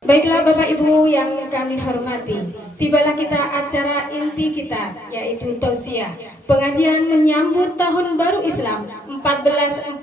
Baiklah Bapak Ibu yang kami hormati, tibalah kita acara inti kita, yaitu tausiah, pengajian menyambut tahun baru Islam 1448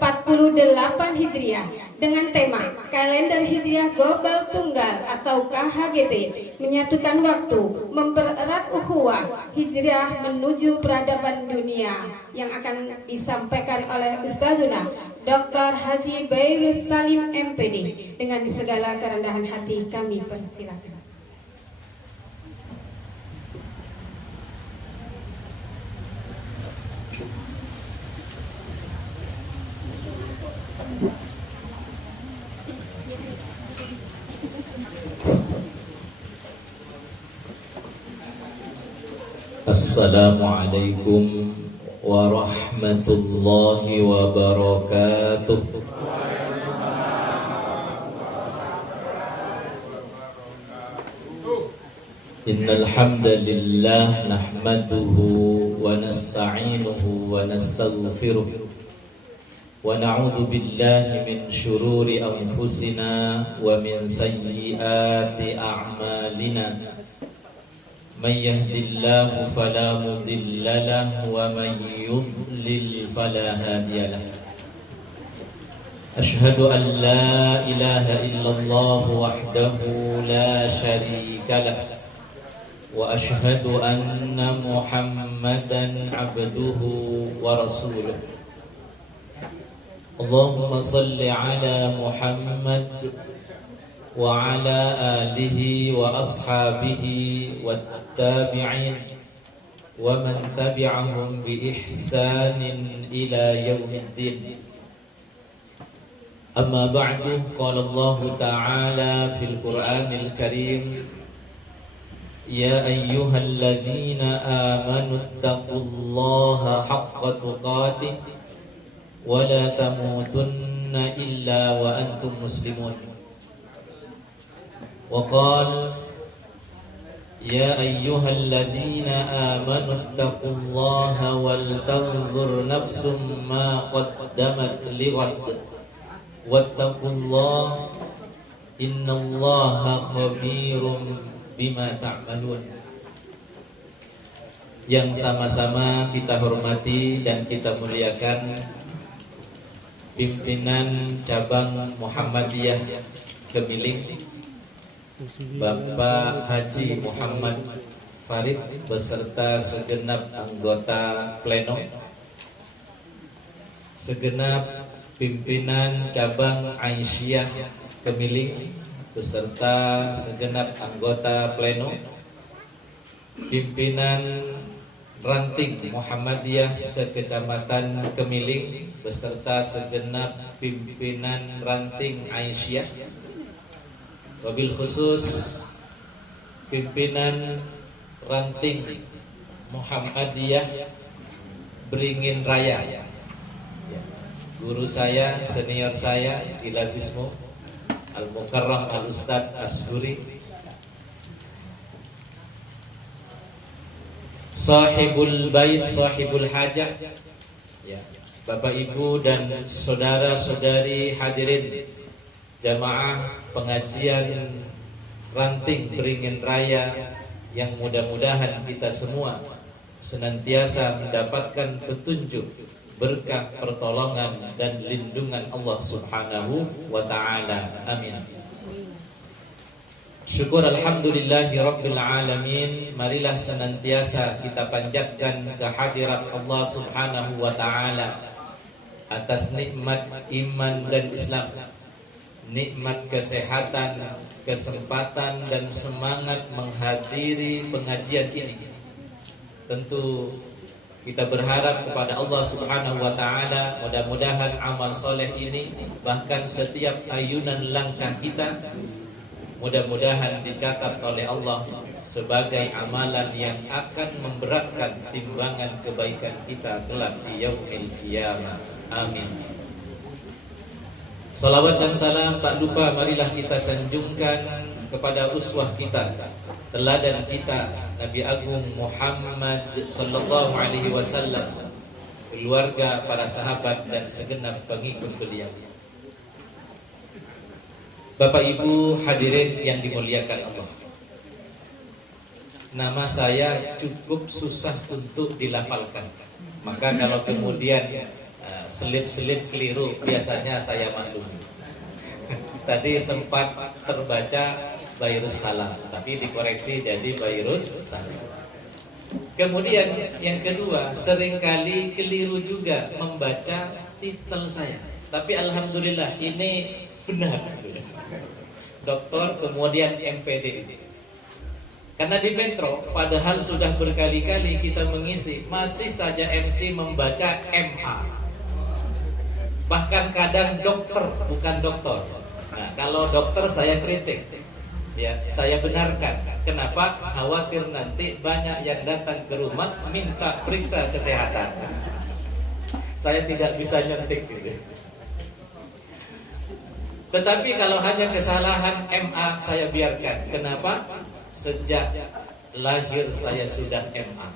Hijriah dengan tema kalender Hijriah Global Tunggal atau KHGT, menyatukan waktu, mempererat ukhuwah Hijriah menuju peradaban dunia, yang akan disampaikan oleh Ustazuna Dr. Haji Bayrus Salim MPD. Dengan segala kerendahan hati kami persilakan. Assalamualaikum warahmatullahi wabarakatuh. Innal hamdalillah nahmaduhu wa nasta'inuhu wa nastaghfiruh wa na'udzu billahi min shururi anfusina wa min sayyiati a'malina. Man yahdihillahu fala mudilla lahu wa man yudlil fala hadiya lahu. Ashhadu an la ilaha illallah wahdahu la syarika lahu wa ashhadu anna Muhammadan abduhu wa rasuluh. Allahumma salli ala Muhammad wa ala alihi wa ashabihi wattabi'in wa man tabi'ahum bi ihsanin ila yaumiddin. Amma ba'du, qala Allah ta'ala fil Qur'anil Karim: Ya ayyuhalladzina amanu taqullaha haqqa tuqatih wa la tamutunna illa wa antum muslimun. Wa qala Ya ayyuhalladzina amanu taqullaha wal tanzur nafsum ma qaddamat lighad wattaqullaha innallaha khabirum bima ta'malun. Yang sama-sama kita hormati dan kita muliakan pimpinan cabang Muhammadiyah Gemiling, Bapak Haji Muhammad Farid beserta segenap anggota pleno, segenap pimpinan cabang Aisyah Gemiling beserta segenap anggota pleno, pimpinan ranting Muhammadiyah sekecamatan Gemiling beserta segenap pimpinan ranting Aisyah, wabil khusus pimpinan ranting Muhammadiyah Beringin Raya, guru saya, senior saya, Ilazismu Al-Mukarram Al-Ustadz Ashuri, Sahibul Bait, Sahibul Hajah, ya, Bapak Ibu dan saudara-saudari hadirin jamaah pengajian ranting Beringin Raya, yang mudah-mudahan kita semua senantiasa mendapatkan petunjuk, berkah, pertolongan dan lindungan Allah Subhanahu wa ta'ala. Amin. Syukur alhamdulillahi rabbil alamin. Marilah senantiasa kita panjatkan kehadirat Allah Subhanahu wa ta'ala atas nikmat iman dan Islam, nikmat kesehatan, kesempatan dan semangat menghadiri pengajian ini. Tentu kita berharap kepada Allah Subhanahu wa ta'ala, mudah-mudahan amal soleh ini, bahkan setiap ayunan langkah kita, mudah-mudahan dicatat oleh Allah sebagai amalan yang akan memberatkan timbangan kebaikan kita kelak di yaumil qiyamah. Amin. Salawat dan salam tak lupa marilah kita sanjungkan kepada uswah kita, teladan kita, Nabi Agung Muhammad sallallahu alaihi wasallam, keluarga, para sahabat dan segenap pengikut beliau. Bapak Ibu hadirin yang dimuliakan Allah, nama saya cukup susah untuk dilafalkan. Maka kalau kemudian selip-selip keliru, biasanya saya maklumi. Tadi sempat terbaca Bayrus Salam, tapi dikoreksi jadi Bayrus Salam. Kemudian yang kedua, seringkali keliru juga membaca titel saya. Tapi alhamdulillah ini benar. Doktor kemudian MPD. Karena di Metro padahal sudah berkali-kali kita mengisi, masih saja MC membaca MA. Bahkan kadang dokter bukan doktor. Nah, kalau dokter saya kritik. Ya, saya benarkan. Kenapa? Khawatir nanti banyak yang datang ke rumah minta periksa kesehatan. Saya tidak bisa nyentik gitu. Tetapi kalau hanya kesalahan MA saya biarkan. Kenapa? Sejak lahir saya sudah MA.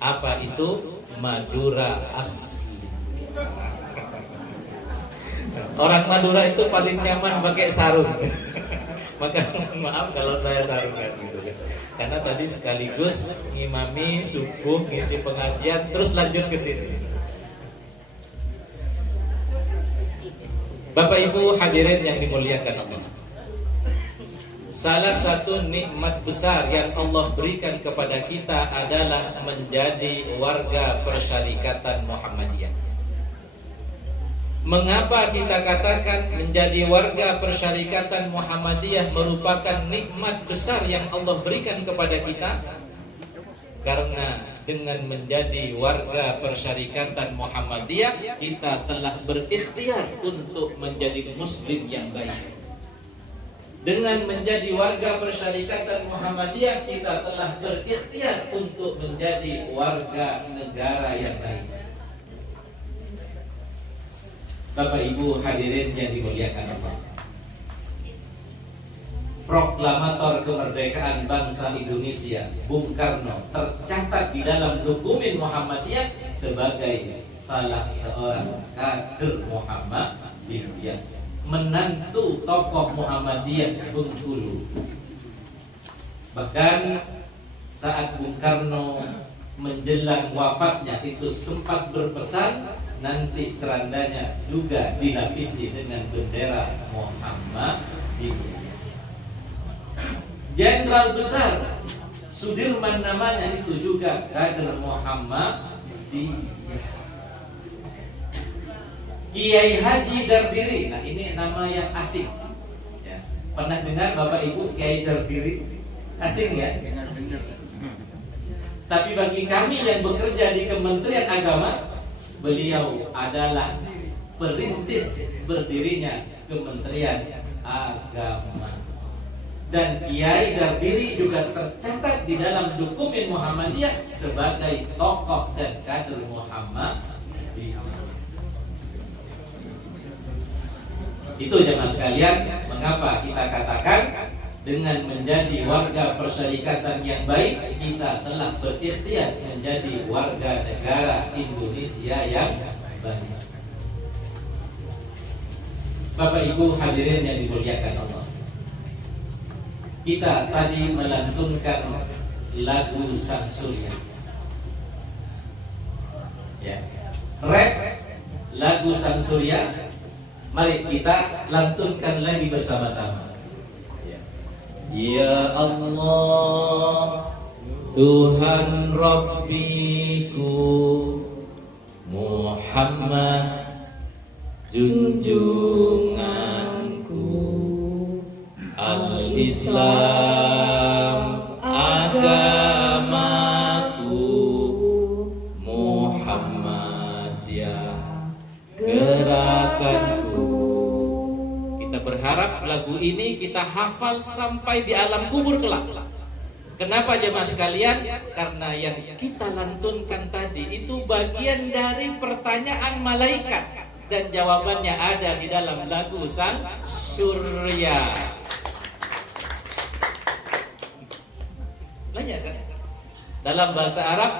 Apa itu? Madura asli. Orang Madura itu paling nyaman pakai sarung. Maka maaf kalau saya sarungan gitu. Karena tadi sekaligus ngimami subuh, ngisi pengajian, terus lanjut ke sini. Bapak Ibu hadirin yang dimuliakan Allah, salah satu nikmat besar yang Allah berikan kepada kita adalah menjadi warga persyarikatan Muhammadiyah. Mengapa kita katakan menjadi warga persyarikatan Muhammadiyah merupakan nikmat besar yang Allah berikan kepada kita? Karena dengan menjadi warga persyarikatan Muhammadiyah, kita telah berikhtiar untuk menjadi muslim yang baik. Dengan menjadi warga persyarikatan Muhammadiyah, kita telah berikhtiar untuk menjadi warga negara yang baik. Bapak Ibu hadirin yang dimuliakan Allah, proklamator kemerdekaan bangsa Indonesia Bung Karno tercatat di dalam dokumen Muhammadiyah sebagai salah seorang kader Muhammadiyah, menantu tokoh Muhammadiyah Bengkulu. Bahkan saat Bung Karno menjelang wafatnya itu sempat berpesan nanti kerandanya juga dilapisi dengan bendera Muhammadiyah. Jenderal besar Sudirman namanya itu juga kader Muhammadiyah. Kiai Haji Dardiri, nah ini nama yang asing ya. Pernah dengar Bapak Ibu Kiai Dardiri? Asing ya? Tapi bagi kami yang bekerja di Kementerian Agama, beliau adalah perintis berdirinya Kementerian Agama. Dan Kiai Dardiri juga tercatat di dalam dokumen Muhammadiyah sebagai tokoh dan kader Muhammadiyah. Itu jemaah sekalian, mengapa kita katakan dengan menjadi warga persyarikatan yang baik, kita telah berikhtiar menjadi warga negara Indonesia yang baik. Bapak Ibu hadirin yang dimuliakan Allah, kita tadi melantunkan lagu Sang Surya. Ya. Ref lagu Sang Surya. Mari kita lantunkan lagi bersama-sama. Ya Allah, Tuhan Rabbiku, Muhammad junjunganku, Al-Islam agamaku, Muhammadiyah gerakanku. Kita berharap lagu ini kita hafal sampai di alam kubur kelak. Kenapa jemaah sekalian? Karena yang kita lantunkan tadi itu bagian dari pertanyaan malaikat, dan jawabannya ada di dalam lagu Sang Surya. Banyak kan? Dalam bahasa Arab,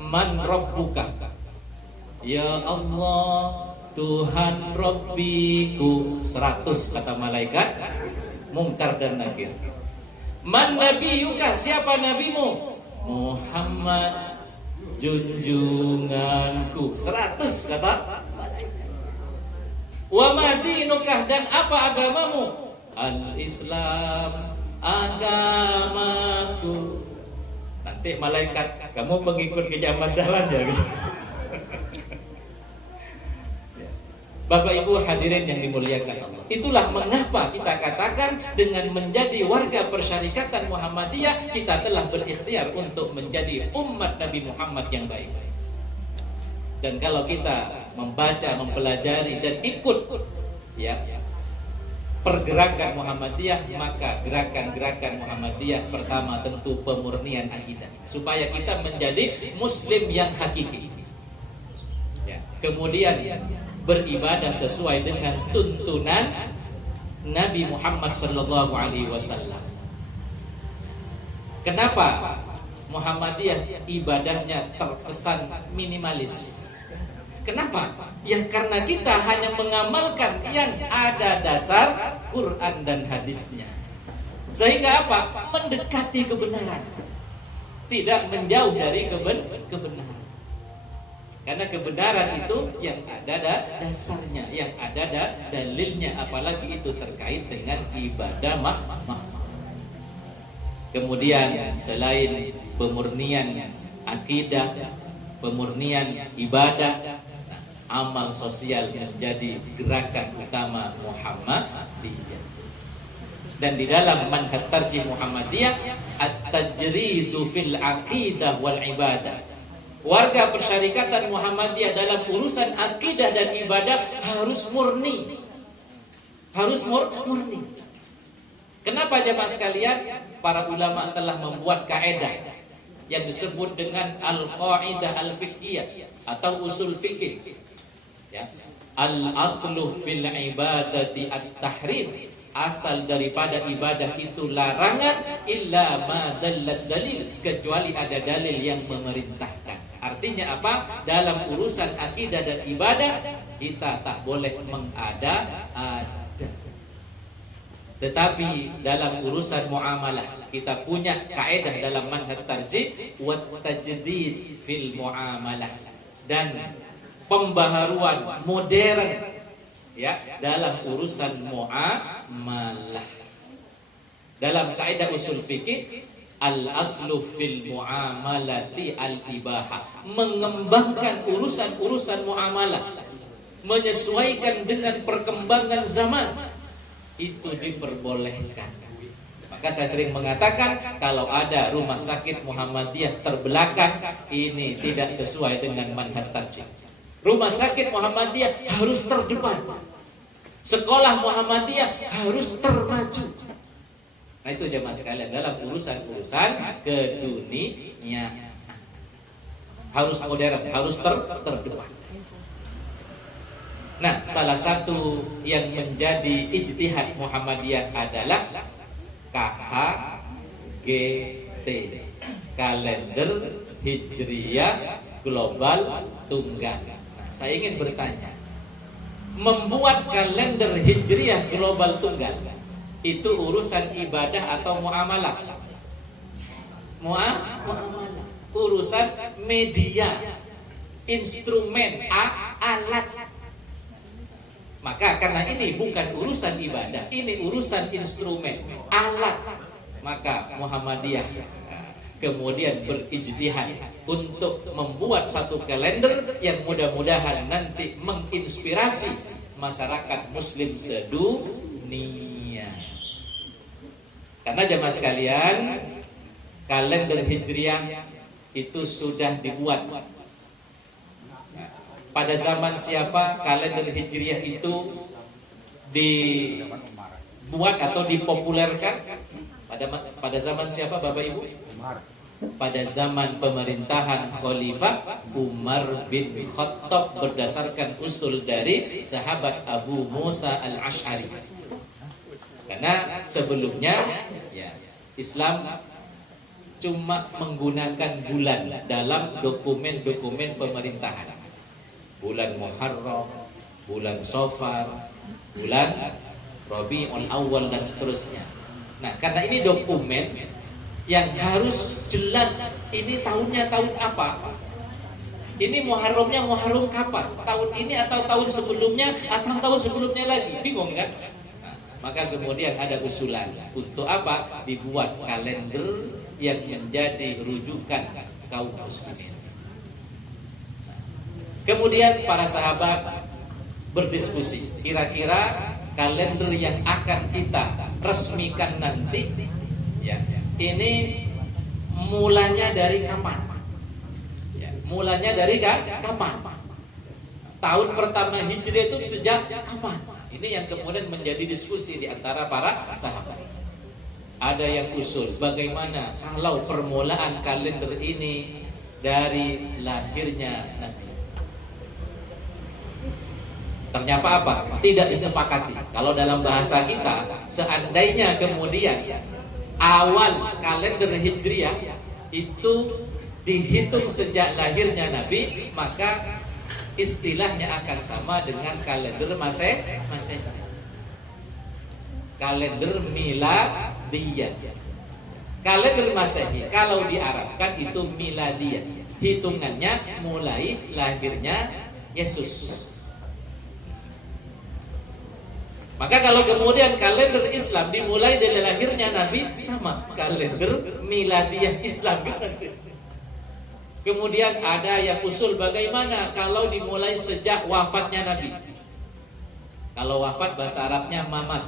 Man Rabbuka, ya Allah, Tuhan Rabbiku. 100 kata malaikat Mungkar dan Nakir. Man nabiyuka, siapa nabimu? Muhammad, junjunganku. 100 kata malaikat. Wa madinukah, dan apa agamamu? Al-Islam, agamaku. Nanti malaikat, kamu pengikut kejaman dalan ya gitu. Bapak Ibu hadirin yang dimuliakan Allah. Itulah mengapa kita katakan dengan menjadi warga persyarikatan Muhammadiyah, kita telah berikhtiar untuk menjadi umat Nabi Muhammad yang baik. Dan kalau kita membaca, mempelajari dan ikut ya pergerakan Muhammadiyah, maka gerakan-gerakan Muhammadiyah pertama tentu pemurnian akidah supaya kita menjadi muslim yang hakiki. Ya. Kemudian beribadah sesuai dengan tuntunan Nabi Muhammad sallallahu alaihi wasallam. Kenapa Muhammadiyah ibadahnya terkesan minimalis? Kenapa? Ya karena kita hanya mengamalkan yang ada dasar Quran dan hadisnya. Sehingga apa? Mendekati kebenaran. Tidak menjauh dari kebenaran. Karena kebenaran itu yang ada dasarnya, yang ada dalilnya, apalagi itu terkait dengan ibadah Kemudian selain pemurnian akidah, pemurnian ibadah, amal sosial menjadi gerakan utama Muhammadiyah. Dan di dalam manhaj tarjih Muhammadiyah, at-tajridu fil aqidah wal ibadah. Warga persyarikatan Muhammadiyah dalam urusan akidah dan ibadah harus murni. Harus murni. Kenapa jemaah sekalian? Para ulama telah membuat kaidah yang disebut dengan al-qaidah al-fiqhiyah atau usul fikih. Ya. Al-aslu fil ibadati at-tahrim. Asal daripada ibadah itu larangan illa ma dallat dalil, kecuali ada dalil yang memerintahkan. Artinya apa? Dalam urusan akidah dan ibadah kita tak boleh mengada-ada. Tetapi dalam urusan muamalah kita punya kaidah dalam manhaj tarjih wa tajdid fil muamalah, dan pembaharuan modern ya dalam urusan muamalah. Dalam kaidah usul fikih, al-aslu fil muamalati al-ibaha, mengembangkan urusan-urusan muamalah, menyesuaikan dengan perkembangan zaman, itu diperbolehkan. Maka saya sering mengatakan kalau ada rumah sakit Muhammadiyah terbelakang, ini tidak sesuai dengan manhaj tarjih. Rumah sakit Muhammadiyah harus terdepan. Sekolah Muhammadiyah harus termaju. Nah itu jemaah sekalian, dalam urusan-urusan kedunia harus modern, harus terdepan. Nah, salah satu yang menjadi ijtihad Muhammadiyah adalah KHGT, kalender Hijriyah Global Tunggal. Saya ingin bertanya, membuat kalender Hijriyah Global Tunggal itu urusan ibadah atau muamalah? Muamalah. Urusan media, instrumen, alat. Maka karena ini bukan urusan ibadah, ini urusan instrumen, alat, maka Muhammadiyah kemudian berijtihad untuk membuat satu kalender yang mudah-mudahan nanti menginspirasi masyarakat muslim sedunia. Karena jemaah sekalian, kalender Hijriah itu sudah dibuat. Pada zaman siapa kalender Hijriah itu dibuat atau dipopulerkan? Pada zaman siapa Bapak Ibu? Pada zaman pemerintahan Khalifah Umar bin Khattab berdasarkan usul dari sahabat Abu Musa al-Ash'ari. Karena sebelumnya ya, Islam cuma menggunakan bulan dalam dokumen-dokumen pemerintahan. Bulan Muharram, bulan Safar, bulan Rabiul Awal dan seterusnya. Nah, karena ini dokumen yang harus jelas ini tahunnya tahun apa. Ini Muharramnya Muharram kapan? Tahun ini atau tahun sebelumnya atau tahun sebelumnya lagi? Bingung kan? Nah, maka kemudian ada usulan untuk apa? Dibuat kalender yang menjadi rujukan kaum muslimin. Kemudian para sahabat berdiskusi, kira-kira kalender yang akan kita resmikan nanti, ya, ini mulanya dari kapan? Ya, mulanya dari kapan? Tahun pertama Hijriah itu sejak kapan? Ini yang kemudian menjadi diskusi di antara para sahabat. Ada yang usul, bagaimana kalau permulaan kalender ini dari lahirnya Nabi? Ternyata apa? Tidak disepakati. Kalau dalam bahasa kita, seandainya kemudian awal kalender Hijriah itu dihitung sejak lahirnya Nabi, maka istilahnya akan sama dengan kalender Masehi. Kalender miladiyah. Kalender Masehi kalau diarabkan itu miladiyah. Hitungannya mulai lahirnya Yesus. Maka kalau kemudian kalender Islam dimulai dari lahirnya Nabi, sama kalender miladiyah Islam. Kemudian ada yang usul bagaimana kalau dimulai sejak wafatnya Nabi. Kalau wafat bahasa Arabnya mamat,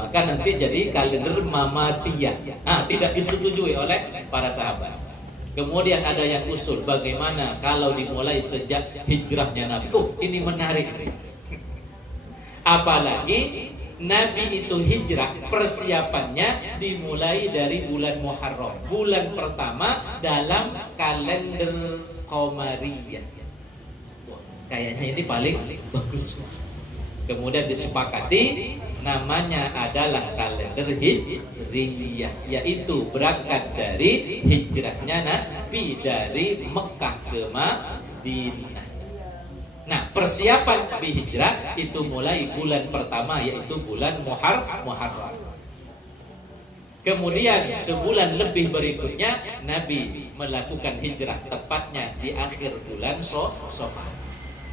maka nanti jadi kalender mamatiyah. Tidak disetujui oleh para sahabat. Kemudian ada yang usul bagaimana kalau dimulai sejak hijrahnya Nabi. Ini menarik. Apalagi Nabi itu hijrah, persiapannya dimulai dari bulan Muharram, bulan pertama dalam kalender Qamariyah. Kayaknya ini paling bagus. Kemudian disepakati namanya adalah kalender Hijriyah, yaitu berangkat dari hijrahnya Nabi dari Mekah ke Madinah. Nah, persiapan hijrah itu mulai bulan pertama, yaitu bulan Muharram. Kemudian sebulan lebih berikutnya Nabi melakukan hijrah, tepatnya di akhir bulan Safar.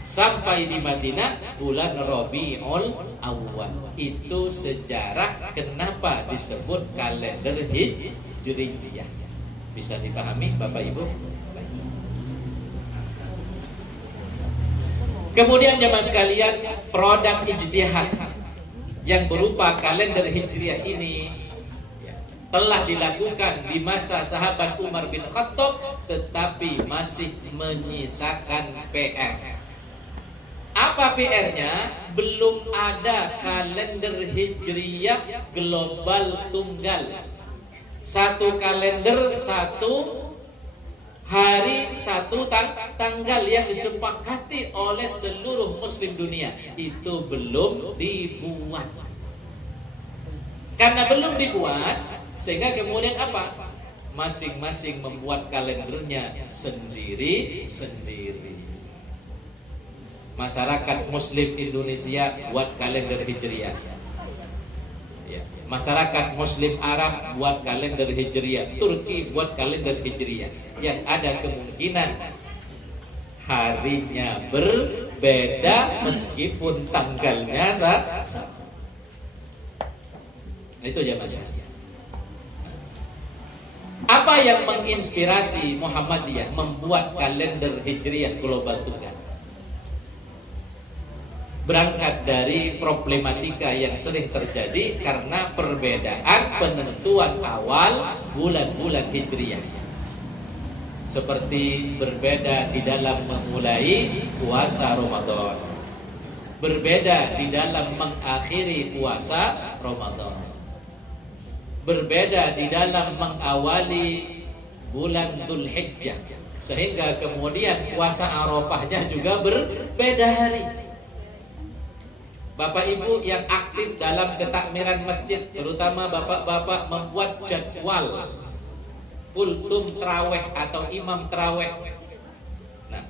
Sampai di Madinah bulan Rabiul Awal. Itu sejarah kenapa disebut kalender Hijriyah. Bisa dipahami Bapak Ibu? Kemudian jemaah sekalian, produk ijtihad yang berupa kalender Hijriah ini telah dilakukan di masa sahabat Umar bin Khattab, tetapi masih menyisakan PR. Apa PR-nya? Belum ada kalender Hijriah global tunggal. Satu kalender, satu hari, satu tanggal yang disepakati oleh seluruh muslim dunia. Itu belum dibuat. Karena belum dibuat, sehingga kemudian apa? Masing-masing membuat kalendernya sendiri-sendiri. Masyarakat muslim Indonesia buat kalender Hijriah, masyarakat muslim Arab buat kalender Hijriah, Turki buat kalender Hijriah. Yang ada kemungkinan harinya berbeda meskipun tanggalnya sama. Itu aja masalah. Apa yang menginspirasi Muhammadiyah membuat kalender Hijriah global tunggal? Berangkat dari problematika yang sering terjadi karena perbedaan penentuan awal bulan-bulan Hijriah. Seperti berbeda di dalam memulai puasa Ramadan, berbeda di dalam mengakhiri puasa Ramadan, berbeda di dalam mengawali bulan Dzulhijjah, sehingga kemudian puasa Arafahnya juga berbeda hari. Bapak Ibu yang aktif dalam ketakmiran masjid, terutama bapak-bapak, membuat jadwal kultum traweh atau imam traweh. Nah,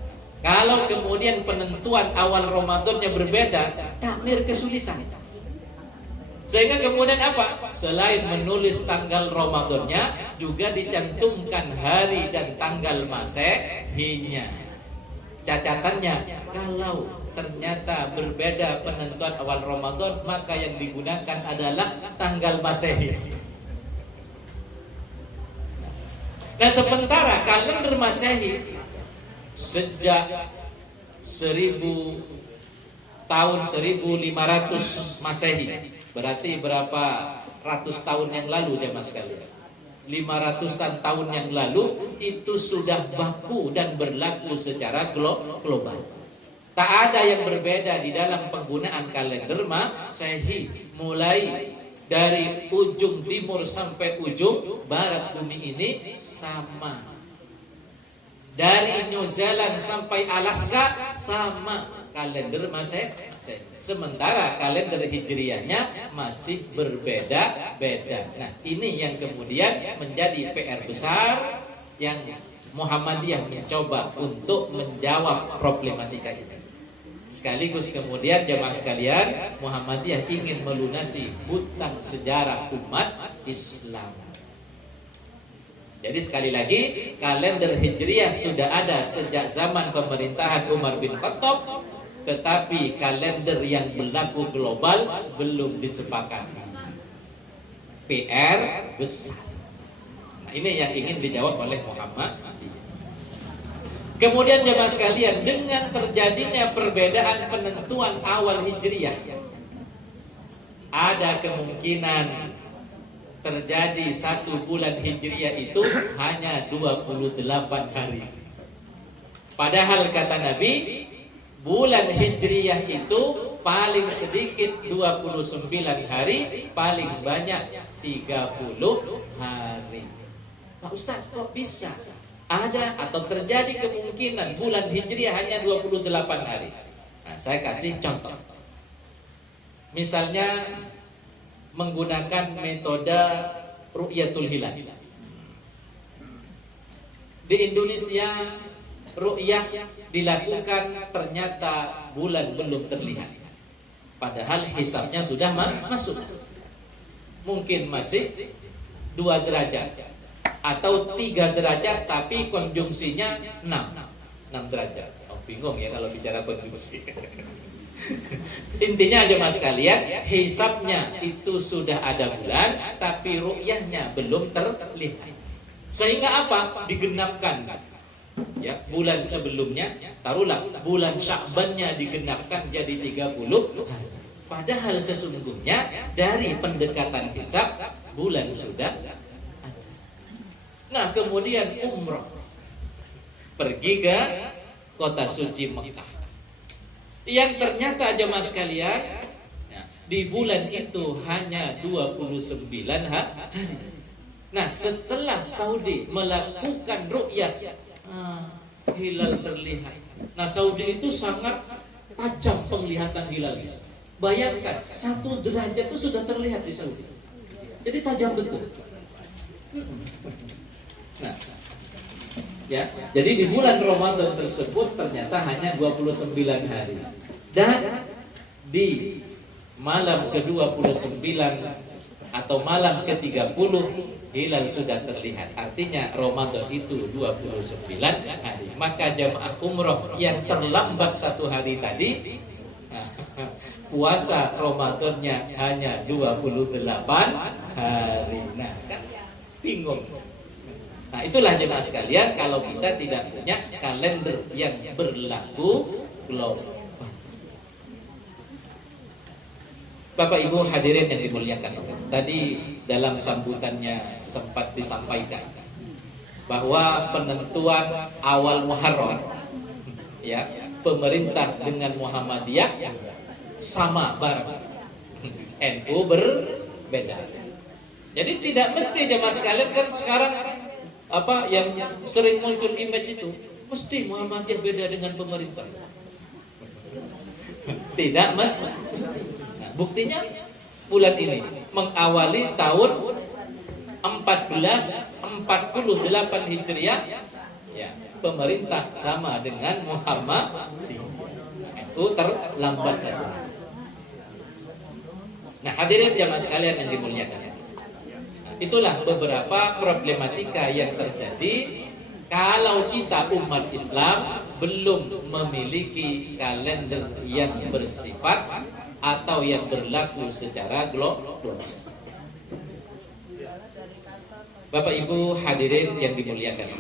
Kalau kemudian penentuan awal Ramadannya berbeda, takmir kesulitan. Sehingga kemudian apa? Selain menulis tanggal Ramadannya, juga dicantumkan hari dan tanggal Masehinya. Cacatannya, kalau ternyata berbeda penentuan awal Ramadan, maka yang digunakan adalah tanggal Masehi. Nah, sementara kalender Masehi sejak 1500 Masehi, berarti berapa ratus tahun yang lalu jemaah sekalian, 500-an tahun yang lalu itu sudah baku dan berlaku secara global. Tak ada yang berbeda di dalam penggunaan kalender Masehi, mulai dari ujung timur sampai ujung barat bumi ini sama. Dari New Zealand sampai Alaska sama kalender Masehi. Sementara kalender Hijriahnya masih berbeda-beda. Nah, ini yang kemudian menjadi PR besar yang Muhammadiyah mencoba untuk menjawab problematika ini. Sekaligus kemudian jemaah sekalian, Muhammadiyah ingin melunasi hutang sejarah umat Islam. Jadi sekali lagi, kalender Hijriah sudah ada sejak zaman pemerintahan Umar bin Khattab, tetapi kalender yang berlaku global belum disepakati. PR besar. Nah, ini yang ingin dijawab oleh Muhammad. Kemudian jemaah sekalian, dengan terjadinya perbedaan penentuan awal Hijriah, ada kemungkinan terjadi satu bulan Hijriah itu hanya 28 hari. Padahal kata Nabi, bulan Hijriah itu paling sedikit 29 hari, paling banyak 30 hari. Pak Ustaz, kok bisa ada atau terjadi kemungkinan bulan Hijriah hanya 28 hari? Nah, saya kasih contoh. Misalnya menggunakan metode ru'yatul hilal. Di Indonesia ru'yah dilakukan, ternyata bulan belum terlihat. Padahal hisabnya sudah masuk. Mungkin masih 2 derajat atau 3 derajat, tapi konjungsinya 6 derajat. Oh, bingung ya kalau bicara konjungsi. Intinya aja mas kalian, hisabnya itu sudah ada bulan, tapi ru'yahnya belum terlihat. Sehingga apa? Digenapkan. Ya, bulan sebelumnya, taruhlah bulan Sya'bannya digenapkan jadi 30. Padahal sesungguhnya dari pendekatan hisab bulan sudah ada. Nah, kemudian umrah, pergi ke kota suci Mekah, yang ternyata jemaah sekalian, di bulan itu hanya 29 hari. Nah, setelah Saudi melakukan ru'yah, hilal terlihat. Nah, Saudi itu sangat tajam penglihatan hilalnya. Bayangkan, 1 derajat itu sudah terlihat di Saudi. Jadi tajam betul. Nah, ya, jadi di bulan Ramadan tersebut ternyata hanya 29 hari. Dan di malam ke-29 atau malam ke-30 hilal sudah terlihat. Artinya Ramadan itu 29 hari. Maka jamaah umroh yang terlambat 1 hari tadi, puasa Ramadannya hanya 28 hari. Nah, kan bingung. Nah, itulah jemaah sekalian, kalau kita tidak punya kalender yang berlaku global. Bapak Ibu hadirin yang dimuliakan Allah, tadi dalam sambutannya sempat disampaikan bahwa penentuan awal Muharram, ya, pemerintah dengan Muhammadiyah sama bareng, NU berbeda. Jadi tidak mesti jemaah sekalian, kan sekarang apa yang sering muncul image itu mesti Muhammadiyah beda dengan pemerintah. Tidak mesti. Buktinya bulan ini mengawali tahun 1448 Hijriah, ya, pemerintah sama dengan Muhammad itu terlambat. Nah, hadirin jamaah sekalian yang dimuliakan, itulah beberapa problematika yang terjadi kalau kita umat Islam belum memiliki kalender yang bersifat atau yang berlaku secara global. Bapak Ibu hadirin yang dimuliakan,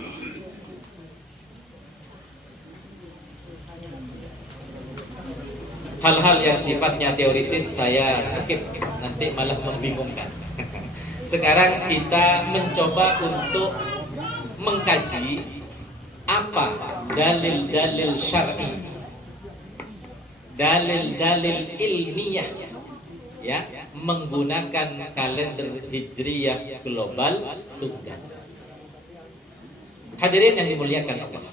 hal-hal yang sifatnya teoritis saya skip, nanti malah membingungkan. Sekarang kita mencoba untuk mengkaji apa dalil-dalil syar'i, dalil-dalil ilmiah ya menggunakan kalender hijriyah global tunggal. Hadirin yang dimuliakan Allah,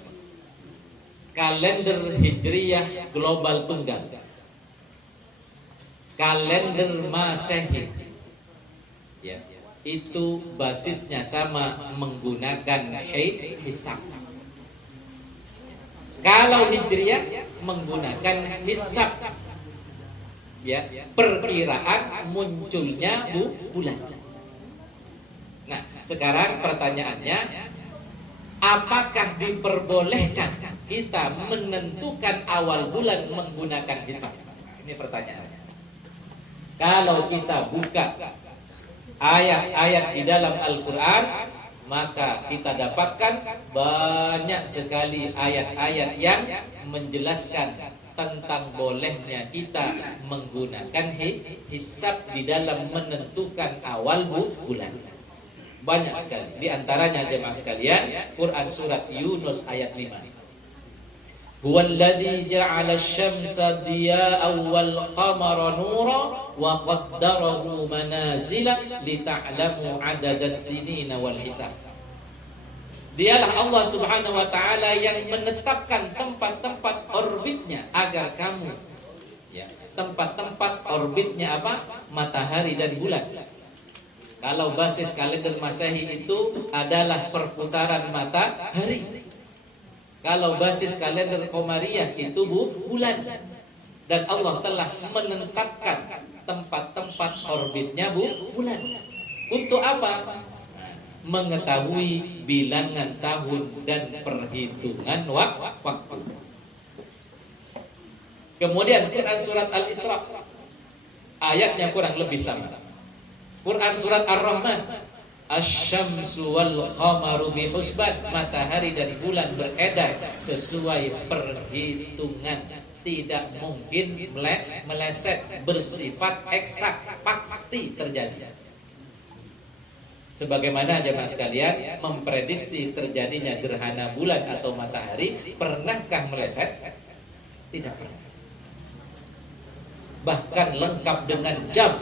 kalender hijriyah global tunggal, kalender Masehi ya, itu basisnya sama, menggunakan hisab. Kalau hijriyah menggunakan hisab ya, perkiraan munculnya bulan. Nah, sekarang pertanyaannya, apakah diperbolehkan kita menentukan awal bulan menggunakan hisab? Ini pertanyaannya. Kalau kita buka ayat-ayat di dalam Al-Quran, maka kita dapatkan banyak sekali ayat-ayat yang menjelaskan tentang bolehnya kita menggunakan hisab di dalam menentukan awal bulan. Banyak sekali. Di antaranya jemaah sekalian, Quran surat Yunus ayat 5. Huwallazi ja'ala asy-syamsa diya'an wal qamara nura wa qaddarahu manazila lita'lamu 'adadas sinina wal hisab. Dialah Allah Subhanahu wa taala yang menetapkan tempat-tempat orbitnya agar kamu ya, tempat-tempat orbitnya apa? Matahari dan bulan. Kalau basis kalender Masehi itu adalah perputaran matahari. Kalau basis kalender Qamariyah itu bulan. Dan Allah telah menetapkan tempat-tempat orbitnya bulan. Untuk apa? Mengetahui bilangan tahun dan perhitungan waktu. Kemudian Quran surat Al-Isra ayatnya kurang lebih sama. Quran surat Ar-Rahman, asy-syamsu wal qamaru bihusban, matahari dan bulan beredar sesuai perhitungan, tidak mungkin meleset, bersifat eksak, pasti terjadi. Sebagaimana jemaah sekalian memprediksi terjadinya gerhana bulan atau matahari, pernahkah meleset? Tidak pernah. Bahkan lengkap dengan jam,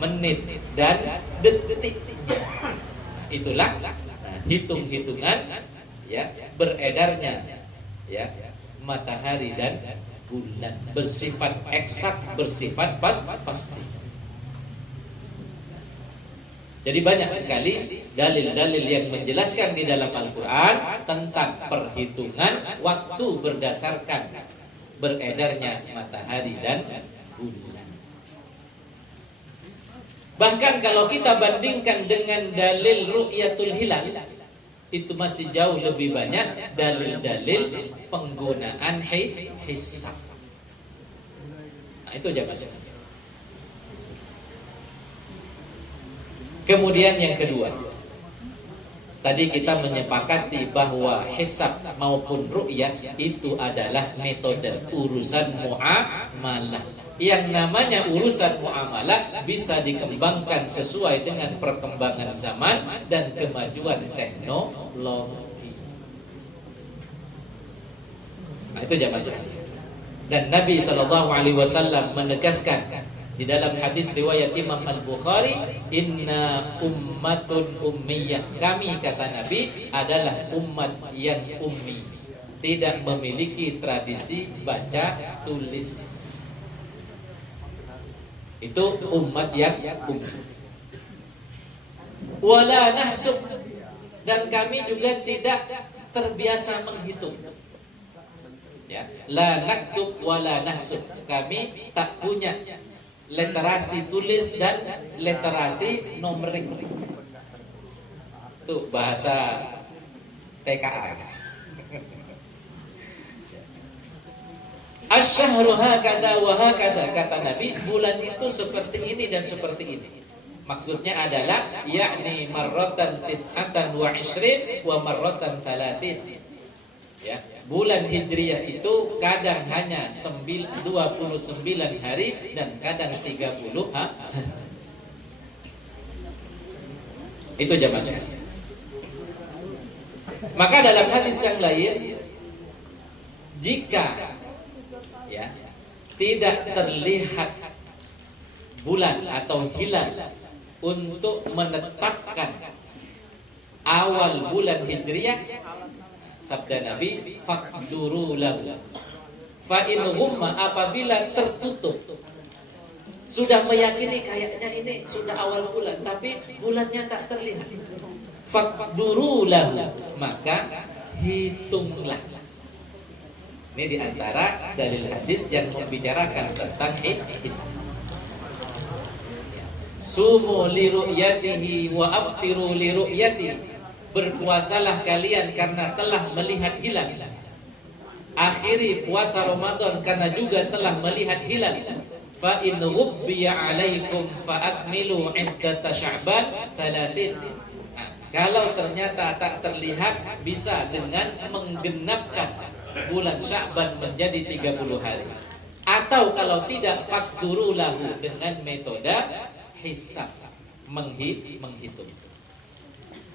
menit dan detik. Itulah hitung-hitungan ya beredarnya ya matahari dan bulan, bersifat eksak, bersifat pasti. Jadi banyak sekali dalil-dalil yang menjelaskan di dalam Al-Quran tentang perhitungan waktu berdasarkan beredarnya matahari dan bulan. Bahkan kalau kita bandingkan dengan dalil ru'yatul hilal, itu masih jauh lebih banyak dalil-dalil penggunaan hisab. Nah, itu aja Mas. Kemudian yang kedua, tadi kita menyepakati bahwa hisab maupun ru'yah itu adalah metode urusan muamalah. Yang namanya urusan muamalah bisa dikembangkan sesuai dengan perkembangan zaman dan kemajuan teknologi. Nah, itu jamaah sekalian. Dan Nabi SAW menegaskan di dalam hadis riwayat Imam Al-Bukhari, inna ummatun ummiyah, kami kata Nabi adalah umat yang ummi, tidak memiliki tradisi baca tulis. Itu umat yang ummi. Wala nahsub, dan kami juga tidak terbiasa menghitung. Ya, la naktub wala nahsub. Kami tak punya literasi tulis dan literasi numerik. Itu bahasa TKA. Asyhru hakada wa hakada, kata Nabi, bulan itu seperti ini dan seperti ini. Maksudnya adalah yakni marratan tis'atan wa ishrin wa marratan talatin. Ya, bulan Hijriyah itu kadang hanya 29 hari dan kadang 30 hari. Itu jamaah sekalian. Maka dalam hadis yang lain, jika ya tidak terlihat bulan atau hilal untuk menetapkan awal bulan Hijriyah, sabda Nabi, faqduru lahu. Fa in humma, apabila tertutup, sudah meyakini kayaknya ini sudah awal bulan tapi bulannya tak terlihat, faqduru lahu, maka hitunglah. Ini diantara dalil hadis yang membicarakan tentang hisab. Sumu li ru'yatihi wa aftiru li ru'yatihi. Berpuasalah kalian karena telah melihat hilal. Akhiri puasa Ramadan karena juga telah melihat hilal. Fa in ghubbiya 'alaikum fa akmilu 'iddata Sya'ban 30. Kalau ternyata tak terlihat, bisa dengan menggenapkan bulan Sya'ban menjadi 30 hari. Atau kalau tidak, faqduru lahu, dengan metode hisab, menghitung.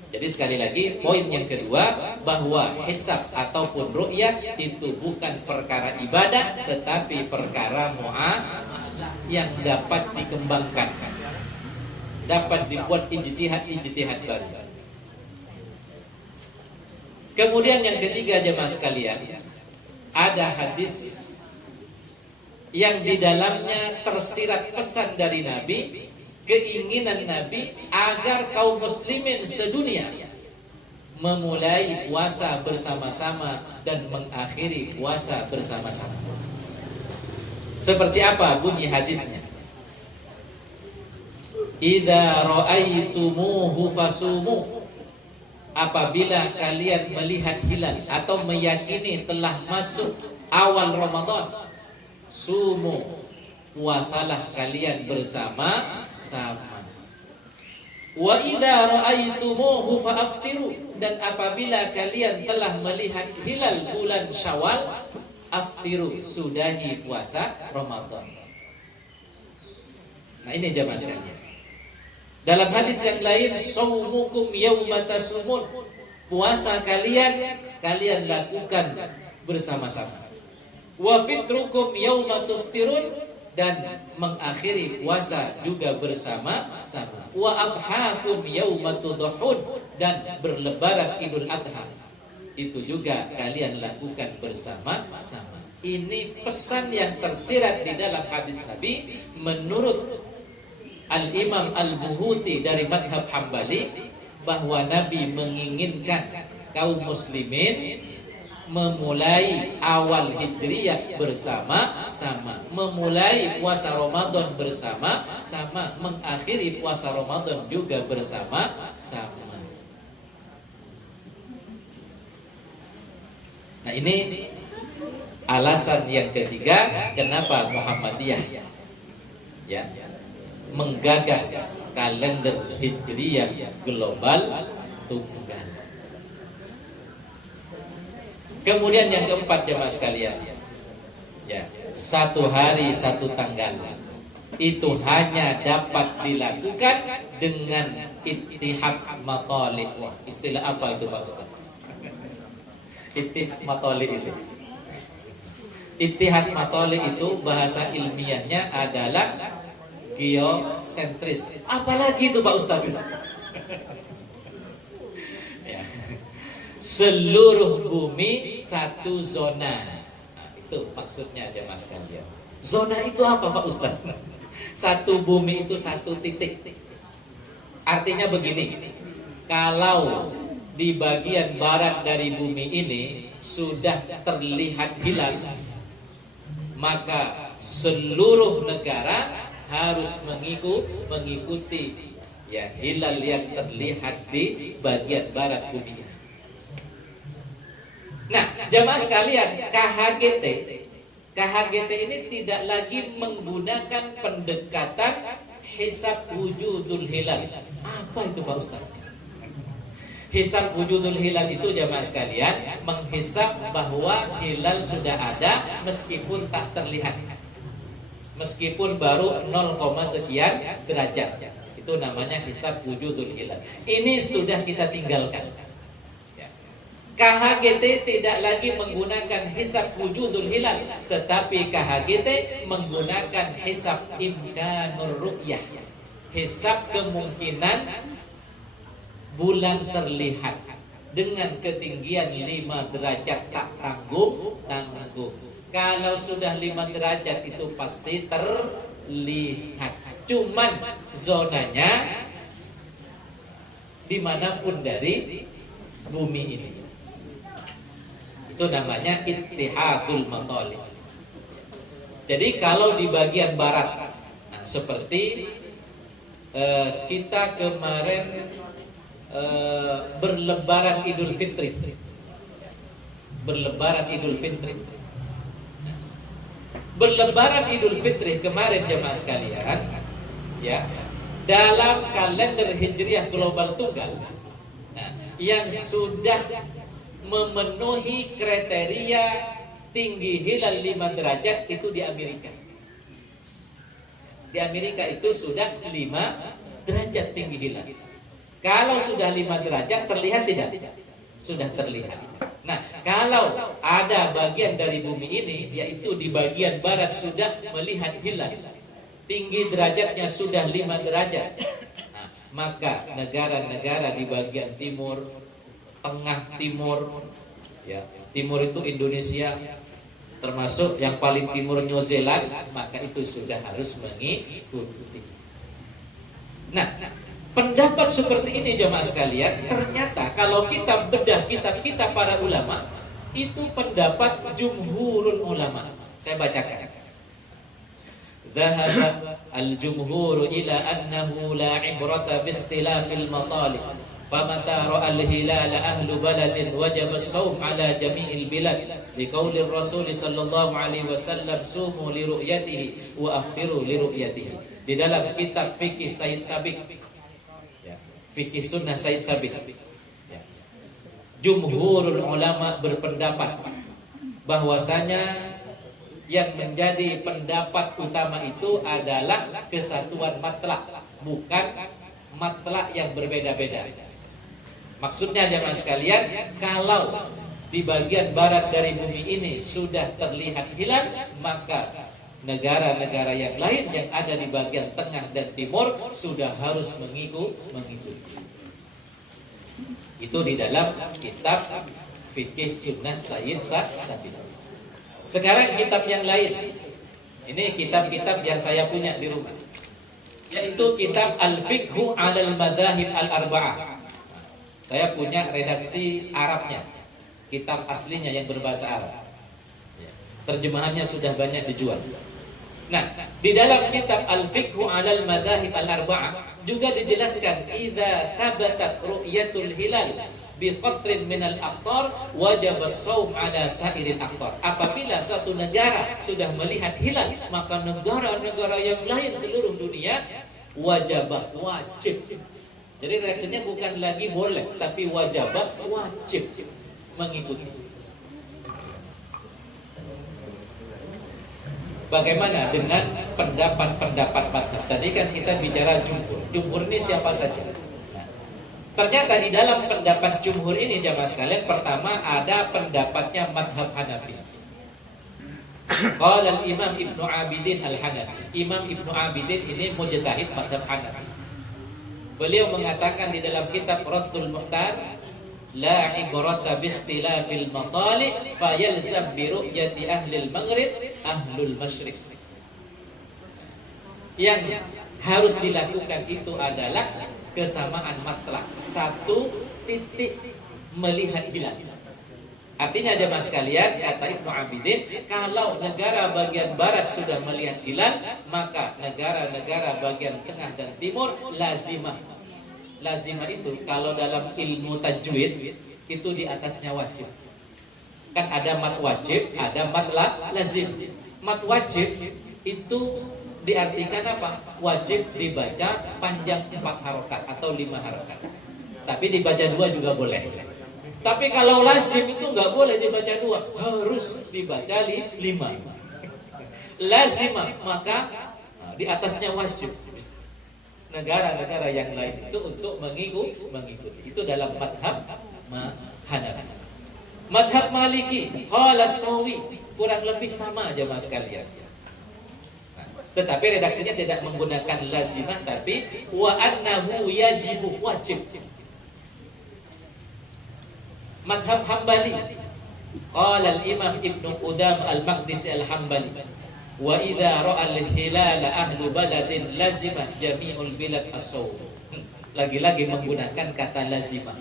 Jadi sekali lagi, poin yang kedua, bahwa hisab ataupun ru'yah itu bukan perkara ibadah, tetapi perkara muamalah yang dapat dikembangkan, dapat dibuat ijtihad baru. Kemudian yang ketiga jemaah sekalian, ada hadis yang di dalamnya tersirat pesan dari Nabi, keinginan Nabi agar kaum muslimin sedunia memulai puasa bersama-sama dan mengakhiri puasa bersama-sama. Seperti apa bunyi hadisnya? Idza ra'aitumuhu fasumu. Apabila kalian melihat hilal atau meyakini telah masuk awal Ramadan, sumu, puasalah kalian bersama-sama. Wa idza ra'aitumuhu fa'aftiru. Dan apabila kalian telah melihat hilal bulan Syawal, aftiru, sudahi puasa Ramadan. Nah ini jamaah sekalian. Dalam hadis yang lain, saumukum yauma tasumun, puasa kalian lakukan bersama-sama. Wa fitrukum yauma tuftirun, dan mengakhiri puasa juga bersama-sama. Wa adhakum yauma tudhun, dan berlebaran Idul Adha itu juga kalian lakukan bersama-sama. Ini pesan yang tersirat di dalam hadis Nabi menurut Al-Imam Al-Buhuti dari madhab Hambali, bahwa Nabi menginginkan kaum muslimin memulai awal Hijriyah bersama-sama, memulai puasa Ramadan bersama-sama, mengakhiri puasa Ramadan juga bersama-sama. Nah ini alasan yang ketiga kenapa Muhammadiyah ya menggagas kalender Hijriyah global tunggal. Kemudian yang keempat jemaah sekalian, ya, satu hari satu tanggal itu hanya dapat dilakukan dengan ittihad matali'. Wah, istilah apa itu Pak Ustaz? Ittihad matali' itu. Ittihad matali' itu bahasa ilmiahnya adalah geosentris. Apalagi itu Pak Ustaz? Ya. Seluruh bumi satu zona. Nah, itu maksudnya aja Mas sekalian. Zona itu apa Pak Ustaz? Satu bumi itu satu titik. Artinya begini, kalau di bagian barat dari bumi ini sudah terlihat hilal, maka seluruh negara harus mengikuti ya hilal yang terlihat di bagian barat bumi ini. Nah, jamaah sekalian, KHGT ini tidak lagi menggunakan pendekatan hisab wujudul hilal. Apa itu Pak Ustaz? Hisab wujudul hilal itu jamaah sekalian menghisab bahwa hilal sudah ada meskipun tak terlihat, meskipun baru 0, sekian derajat. Itu namanya hisab wujudul hilal. Ini sudah kita tinggalkan. KHGT tidak lagi menggunakan hisab wujudul hilal, tetapi KHGT menggunakan hisab imkanur ru'yah, hisab kemungkinan bulan terlihat dengan ketinggian 5 derajat tak tanggung. Kalau sudah 5 derajat itu pasti terlihat. Cuman zonanya dimanapun dari bumi ini. Itu namanya ittihadul matali. Jadi kalau di bagian barat, nah, seperti kita kemarin berlebaran Idul Fitri, berlebaran Idul Fitri kemarin jemaah sekalian, ya, dalam kalender Hijriah global tunggal, nah, yang sudah memenuhi kriteria tinggi hilal 5 derajat itu di Amerika. Di Amerika itu sudah 5 derajat tinggi hilal. Kalau sudah 5 derajat terlihat tidak? Sudah terlihat. Nah, kalau ada bagian dari bumi ini, yaitu di bagian barat sudah melihat hilal, tinggi derajatnya sudah 5 derajat, nah, maka negara-negara di bagian timur, tengah timur, ya, timur itu Indonesia, termasuk yang paling timur New Zealand, maka itu sudah harus mengikuti. Nah, pendapat seperti ini jemaah sekalian, ternyata kalau kita bedah kitab-kitab para ulama, itu pendapat jumhurul ulama. Saya bacakan. Dhahaba al-jumhur ila annahu la ibrata bi ikhtilafil matalib. فَمَتَى رَأَى الْهِلَالَ أَهْلُ بَلَدٍ وَجَبَ الصَّوْمُ عَلَى جَمِيعِ الْبِلَادِ لِقَوْلِ الرَّسُولِ صلى الله عليه وسلم صُومُوا لِرُؤْيَتِهِ وَأَفْطِرُوا لِرُؤْيَتِهِ. Di dalam kitab fikih Said Sabiq, ya, fikih sunnah Said Sabiq, ya, jumhurul ulama berpendapat bahwasanya yang menjadi pendapat utama itu adalah kesatuan matlak, bukan matlak yang berbeda-beda. Maksudnya jemaah sekalian, kalau di bagian barat dari bumi ini sudah terlihat hilal, maka negara-negara yang lain yang ada di bagian tengah dan timur sudah harus mengikuti. Itu di dalam kitab fikih sunnah Sayyid Sabiq. Sekarang kitab yang lain. Ini kitab-kitab yang saya punya di rumah, yaitu kitab Al-Fiqhu 'alal Madahib Al-Arba'ah. Saya punya redaksi Arabnya, kitab aslinya yang berbahasa Arab. Terjemahannya sudah banyak dijual. Nah, di dalam kitab Al-Fiqhu 'alal Madahib Al-Arba'ah juga dijelaskan idza tabatat ru'yatul hilal biqatrin minal aqtar wajib as-shaum 'ala sairil aqtar. Apabila satu negara sudah melihat hilal, maka negara-negara yang lain seluruh dunia wajib. Jadi reaksinya bukan lagi boleh, tapi wajib mengikuti. Bagaimana dengan pendapat-pendapat madhab? Tadi kan kita bicara jumhur. Jumhur ini siapa saja? Nah, ternyata di dalam pendapat jumhur ini jamaah sekalian, pertama ada pendapatnya madhab Hanafi. Qala al-Imam Ibnu Abidin al-Hanafi. Imam Ibnu Abidin ini mujtahid madhab Hanafi. Beliau mengatakan di dalam kitab Raddul Muhtar, la ibrata bi ikhtilafil matali fayalzam bi ru'yati ahli al-maghrib ahlul masyriq. Yang harus dilakukan itu adalah kesamaan matlak, satu titik melihat hilal. Artinya jemaah sekalian, kata Ibnu Abidin, kalau negara bagian barat sudah melihat hilal, maka negara-negara bagian tengah dan timur lazimah. Lazimah itu kalau dalam ilmu tajwid itu di atasnya wajib. Kan ada mat wajib, ada mat lazim. Mat wajib itu diartikan apa? Wajib dibaca panjang 4 harokat atau 5 harokat. Tapi dibaca 2 juga boleh. Tapi kalau lazim itu nggak boleh dibaca 2, harus dibaca 5. Lazimah, maka di atasnya wajib. Negara-negara yang lain itu untuk mengikuti. Itu dalam madhab Hanafi. Madhab Maliki, qala Sawi, kurang lebih sama aja mas sekalian. Tetapi redaksinya tidak menggunakan lazimah, tapi wa annahu yajibu, wajib. Madhab Hambali, qala al-imam Ibnu Qudam al-Maqdisi al-Hambali, wa idza ra'a al-hilal ahlu baladin lazimah jami'ul bilad as-sawm. Lagi-lagi menggunakan kata lazimah.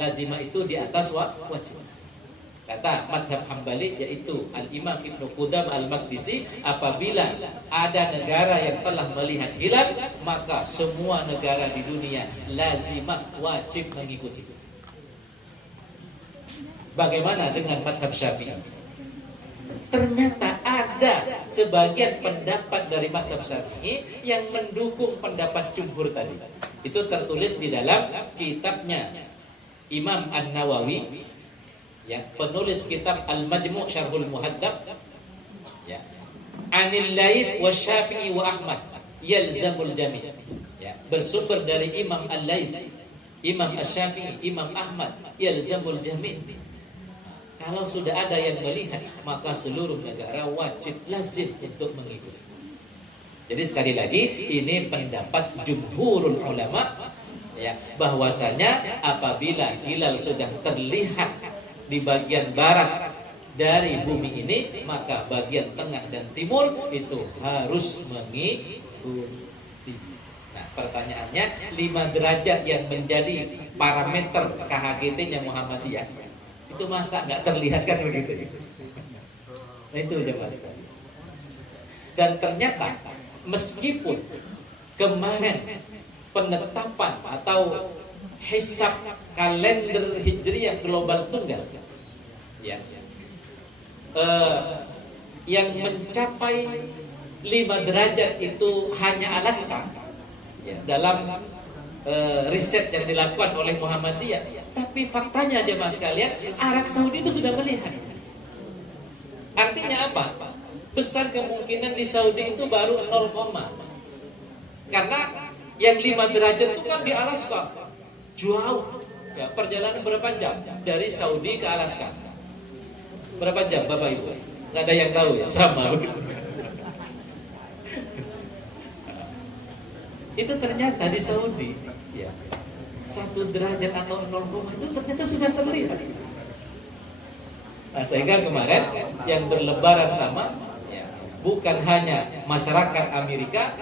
Lazimah itu di atas wajib. Kata madhab Hambali yaitu al-imam Ibnu Qudam al-Maqdisi, apabila ada negara yang telah melihat hilal, maka semua negara di dunia lazimah, wajib mengikuti. Bagaimana dengan madhab Syafi'i? Ternyata ada sebagian pendapat dari madhab Syafi'i yang mendukung pendapat jumhur tadi. Itu tertulis di dalam kitabnya Imam An-Nawawi, ya, penulis kitab Al-Majmu' Syarhul Muhaddab, ya, Anil Laits wa Syafi'i wa Ahmad yalzamul jami', ya, bersumber dari Imam Al-Laits, Imam Asy-Syafi'i, Imam Ahmad, yalzamul jami'. Kalau sudah ada yang melihat, maka seluruh negara wajib, lazim untuk mengikuti. Jadi sekali lagi, ini pendapat jumhurul ulama, ya, bahwasanya apabila hilal sudah terlihat di bagian barat dari bumi ini, maka bagian tengah dan timur itu harus mengikuti. Nah, pertanyaannya, 5 derajat yang menjadi parameter KHGT-nya Muhammadiyah, itu masa nggak terlihat kan begitu? Nah itu aja mas. Dan ternyata meskipun kemarin penetapan atau hisab kalender hijriyah global tunggal, ya, yang mencapai 5 derajat itu hanya Alaska, ya, dalam riset yang dilakukan oleh Muhammadiyah. Tapi faktanya jemaah sekalian, Arab Saudi itu sudah melihat. Artinya apa? Besar kemungkinan di Saudi itu baru 0, karena yang 5 derajat itu kan di Alaska, jauh. Ya, perjalanan berapa jam dari Saudi ke Alaska? Berapa jam Bapak Ibu? Nggak ada yang tahu ya? Sama. Itu ternyata di Saudi, ya, 1 derajat atau 0, itu ternyata sudah terlihat. Nah, sehingga kemarin yang berlebaran sama, ya, bukan hanya masyarakat Amerika,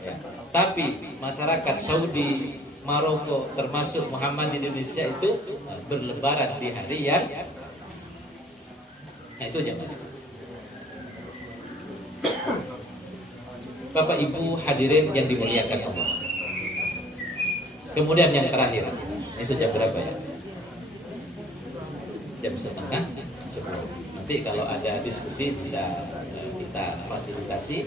ya, tapi masyarakat Saudi, Maroko, termasuk Muhammad di Indonesia itu berlebaran di hari yang, nah itu aja mas. Bapak Ibu hadirin yang dimuliakan Allah. Kemudian yang terakhir, ini sudah berapa ya? Jam 9:30. Nanti kalau ada diskusi bisa kita fasilitasi.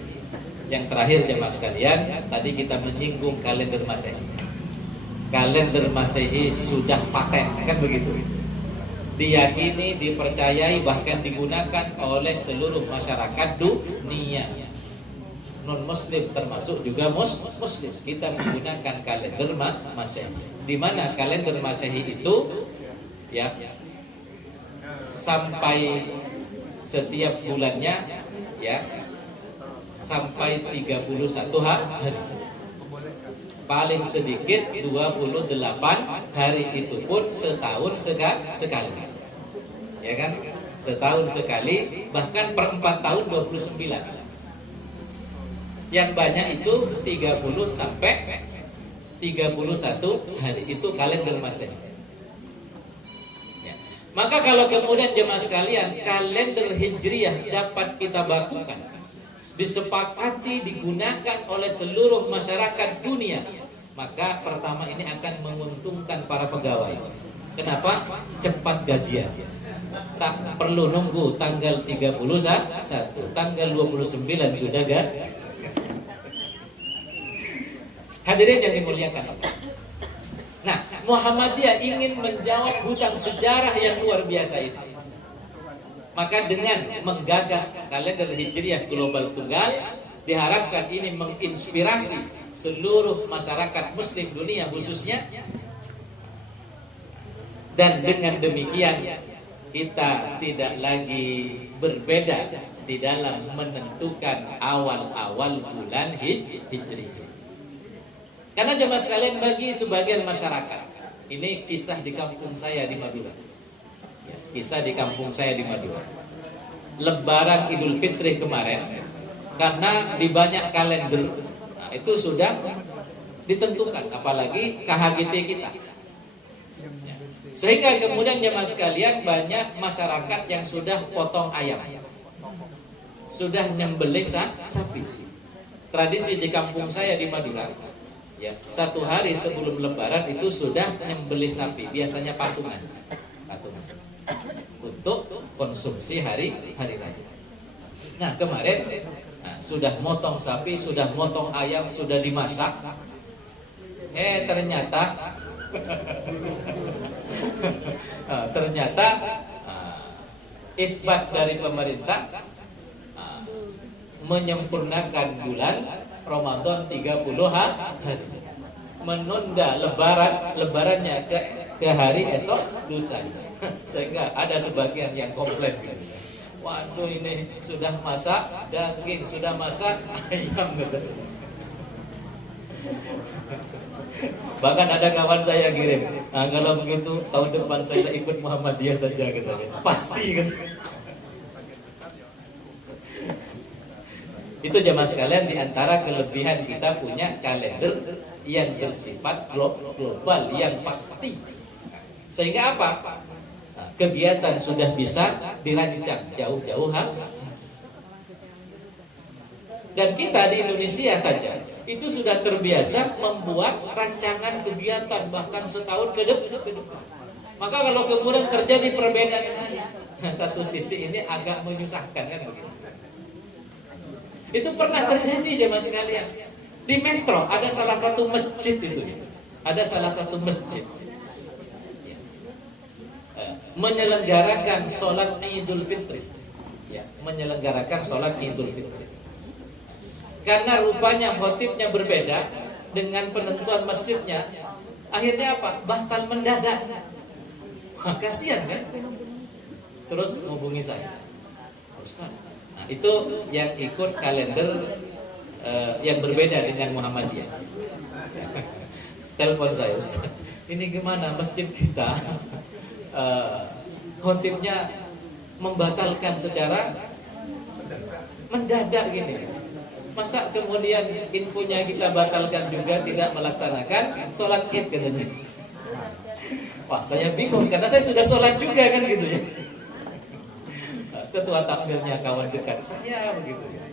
Yang terakhir jemaah sekalian, tadi kita menyinggung kalender Masehi. Kalender Masehi sudah paten, kan begitu? Diyakini, dipercayai, bahkan digunakan oleh seluruh masyarakat dunia. Non-Muslim termasuk juga Muslim, kita menggunakan kalender Masehi. Di mana kalender Masehi itu, ya, sampai setiap bulannya, ya, sampai 31 hari. Paling sedikit 28 hari, itu pun setahun sekali. Ya kan? Setahun sekali, bahkan per 4 tahun 29. Yang banyak itu 30 sampai 31 hari. Itu kalender Masehi. Maka kalau kemudian jemaah sekalian, kalender Hijriah dapat kita bakukan, disepakati, digunakan oleh seluruh masyarakat dunia, maka pertama ini akan menguntungkan para pegawai. Kenapa? Cepat gajian. Tak perlu nunggu tanggal 31, tanggal 29 sudah gak? Hadirin yang dimuliakan Allah. Nah, Muhammadiyah ingin menjawab hutang sejarah yang luar biasa ini. Maka dengan menggagas kalender Hijriah global tunggal, diharapkan ini menginspirasi seluruh masyarakat muslim dunia khususnya. Dan dengan demikian kita tidak lagi berbeda di dalam menentukan awal-awal bulan Hijriah. Karena jemaah sekalian, bagi sebagian masyarakat, ini kisah di kampung saya di Madura. Ya, kisah di kampung saya di Madura. Lebaran Idul Fitri kemarin, karena di banyak kalender, nah, itu sudah ditentukan, apalagi KHGT kita. Ya. Sehingga kemudian jemaah sekalian, banyak masyarakat yang sudah potong ayam, sudah nyembelih sapi. Tradisi di kampung saya di Madura, ya, 1 hari sebelum Lebaran itu sudah nyembelih sapi, biasanya patungan untuk konsumsi hari raya. Nah kemarin sudah motong sapi, sudah motong ayam, sudah dimasak. Ternyata isbat dari pemerintah menyempurnakan bulan Ramadan 30 hari, menunda lebarannya ke hari esok lusa. Sehingga ada sebagian yang komplain, waduh ini sudah masak daging, sudah masak ayam gitu. Bahkan ada kawan saya kirim, nah, kalau begitu tahun depan saya ikut Muhammadiyah saja gitu. Pasti kan. Itu jemaah sekalian, di antara kelebihan kita punya kalender yang bersifat global, yang pasti. Sehingga apa? Nah, kegiatan sudah bisa dirancang jauh-jauh hari. Dan kita di Indonesia saja itu sudah terbiasa membuat rancangan kegiatan bahkan setahun ke depan. Maka kalau kemudian terjadi perbedaan, satu sisi ini agak menyusahkan kan begitu. Itu pernah terjadi jemaah sekalian. Di Metro ada salah satu masjid itu. Ada salah satu masjid menyelenggarakan sholat Idul Fitri. Ya, menyelenggarakan sholat Idul Fitri. Karena rupanya khotibnya berbeda dengan penentuan masjidnya, akhirnya apa? Batal mendadak. Kasihan kan? Terus hubungi saya, Ustaz. Nah, itu yang ikut kalender yang berbeda dengan Muhammadiyah. Telepon saya, Ustaz, ini gimana masjid kita khotibnya membatalkan secara mendadak gini. Masa kemudian infonya kita batalkan juga, tidak melaksanakan sholat id katanya. Wah, saya bingung karena saya sudah sholat juga kan gitu ya. Ketua takmirnya kawan dekat saya begitu ya.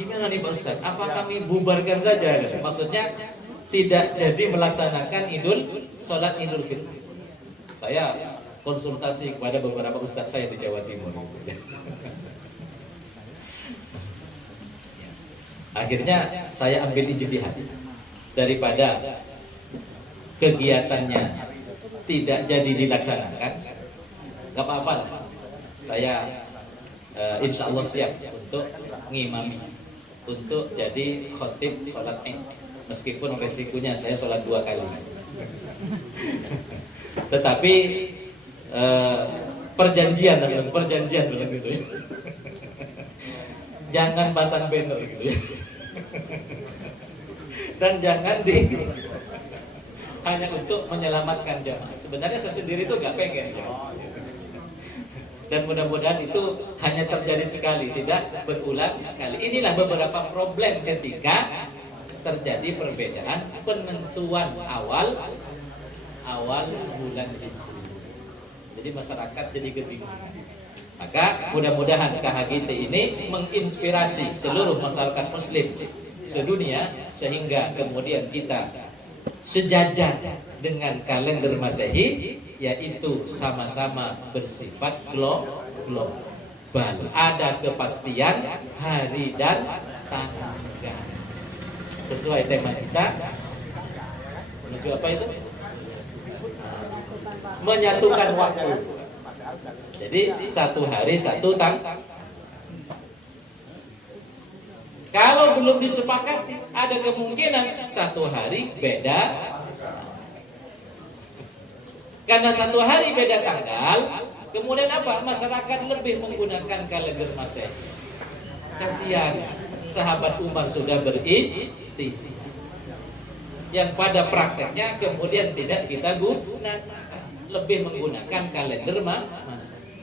Gimana nih Pak Ustaz? Apa kami bubarkan saja? Maksudnya tidak jadi melaksanakan sholat Idul Fitri. Saya konsultasi kepada beberapa ustaz saya di Jawa Timur. Akhirnya saya ambil ijtihad, daripada kegiatannya tidak jadi dilaksanakan, gak apa-apa lah. Saya insya Allah siap untuk ngimami, untuk jadi khotib sholat id, meskipun resikonya saya sholat 2 kali. Tetapi perjanjian dalam gitu ya. Jangan pasang banner gitu ya. Dan jangan hanya untuk menyelamatkan jamaah. Sebenarnya saya sendiri itu gak pengen ya. Dan mudah-mudahan itu hanya terjadi sekali, tidak berulang kali. Inilah beberapa problem ketika terjadi perbedaan penentuan awal bulan itu. Jadi masyarakat jadi kebingungan. Maka mudah-mudahan KHGT ini menginspirasi seluruh masyarakat muslim sedunia sehingga kemudian kita sejajar dengan kalender Masehi, yaitu sama-sama bersifat global. Ada kepastian hari dan tanggal. Sesuai tema kita menuju apa itu? Menyatukan waktu. Jadi satu hari satu tanggal. Kalau belum disepakati, ada kemungkinan satu hari beda. Karena satu hari beda tanggal, kemudian apa? Masyarakat lebih menggunakan kalender Masehi. Kasihan, sahabat Umar sudah berikhtiar, yang pada prakteknya kemudian tidak kita gunakan, lebih menggunakan kalender Masehi.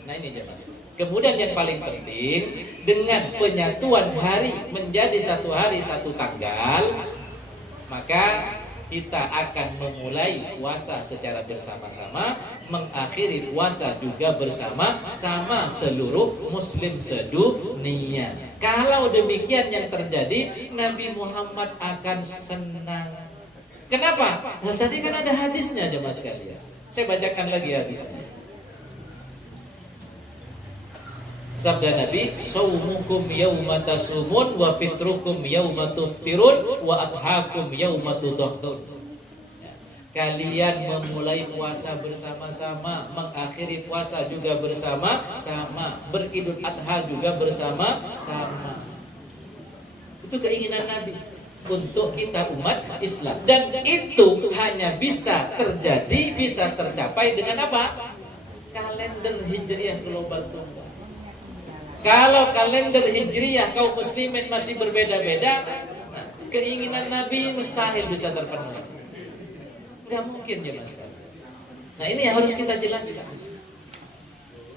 Nah ini aja Mas. Kemudian yang paling penting, dengan penyatuan hari menjadi satu hari satu tanggal, maka kita akan memulai puasa secara bersama-sama, mengakhiri puasa juga bersama-sama seluruh muslim sedunia. Kalau demikian yang terjadi, Nabi Muhammad akan senang. Kenapa? Nah, tadi kan ada hadisnya aja Mas sekalian. Saya bacakan lagi hadisnya. Sabda Nabi, "Saumukum yauma tasumun wa fitrukum yauma tuftirun wa adhakum yauma tudhahun." Kalian memulai puasa bersama-sama, mengakhiri puasa juga bersama-sama, beridul adha juga bersama-sama. Itu keinginan Nabi untuk kita umat Islam, dan itu hanya bisa terjadi, bisa tercapai dengan apa? Kalender Hijriah global. Kalau kalender Hijriah kaum muslimin masih berbeda-beda, nah, keinginan Nabi mustahil bisa terpenuhi. Nggak mungkin ya Mas. Nah ini yang harus kita jelaskan.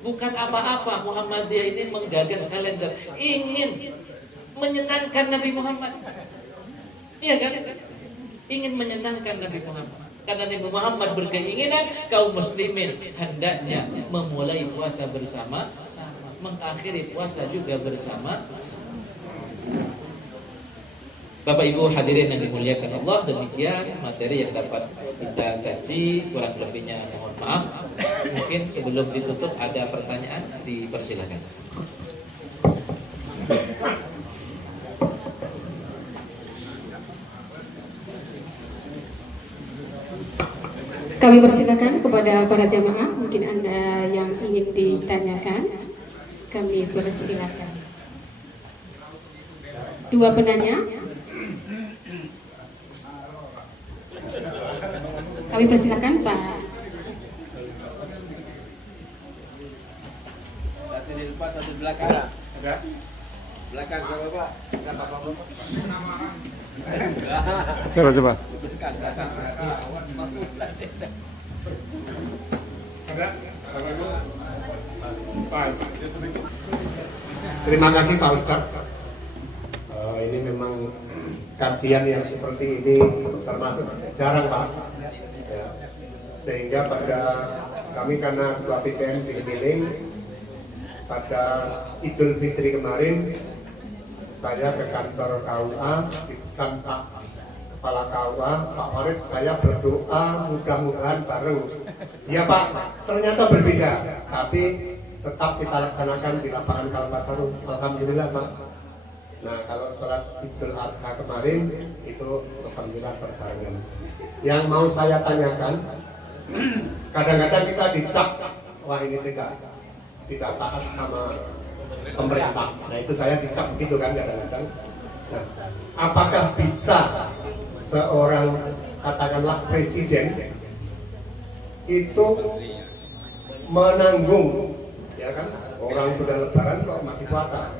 Bukan apa-apa Muhammadiyah ini menggagas kalender, ingin menyenangkan Nabi Muhammad. Iya kan? Ingin menyenangkan Nabi Muhammad. Karena Nabi Muhammad berkeinginan kaum muslimin hendaknya memulai puasa bersama-sama, mengakhiri puasa juga bersama. Bapak Ibu hadirin yang dimuliakan Allah, demikian materi yang dapat kita kaji, kurang lebihnya mohon maaf. Mungkin sebelum ditutup ada pertanyaan, dipersilakan. Kami persilakan kepada para jamaah, mungkin Anda yang ingin ditanyakan, kami persilakan. Dua penanya, kami persilakan Pak. Satu di depan, satu di belakang. Belakang sama Pak. Sama Bapak. Coba. Terima kasih Pak Ustadz. Ini memang kajian yang seperti ini termasuk jarang Pak. Ya. Sehingga pada kami karena Ketua PCM dipilih pada Idul Fitri kemarin, saya ke kantor KUA dipesan Pak Kepala KUA, Pak Farid, saya berdoa mudah-mudahan bareng. Ya Pak, ternyata berbeda, tapi tetap kita laksanakan di lapangan Kalpataru. Alhamdulillah Pak. Nah kalau sholat Idul Adha kemarin itu alhamdulillah berbarengan. Yang mau saya tanyakan, kadang-kadang kita dicap, wah ini tidak taat sama pemerintah. Nah itu saya dicap begitu kan kadang-kadang. Nah, apakah bisa seorang katakanlah presiden itu menanggung, ya kan? Orang sudah lebaran kok masih puasa.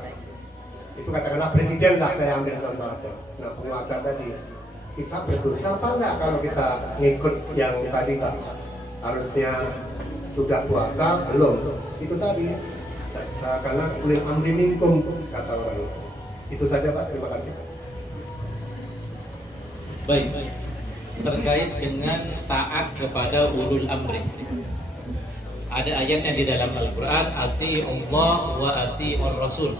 Itu katakanlah presiden lah, saya ambil contoh aja. Nah penguasa tadi, kita berdosa apa enggak kalau kita ngikut yang tadi Pak? Harusnya sudah puasa belum? Itu tadi. Karena ulil amri minkum kata orang itu saja Pak, terima kasih. Baik, terkait dengan taat kepada ulul amri. Ada ayatnya di dalam Al-Quran, ati'ullah wa ati'ur rasul.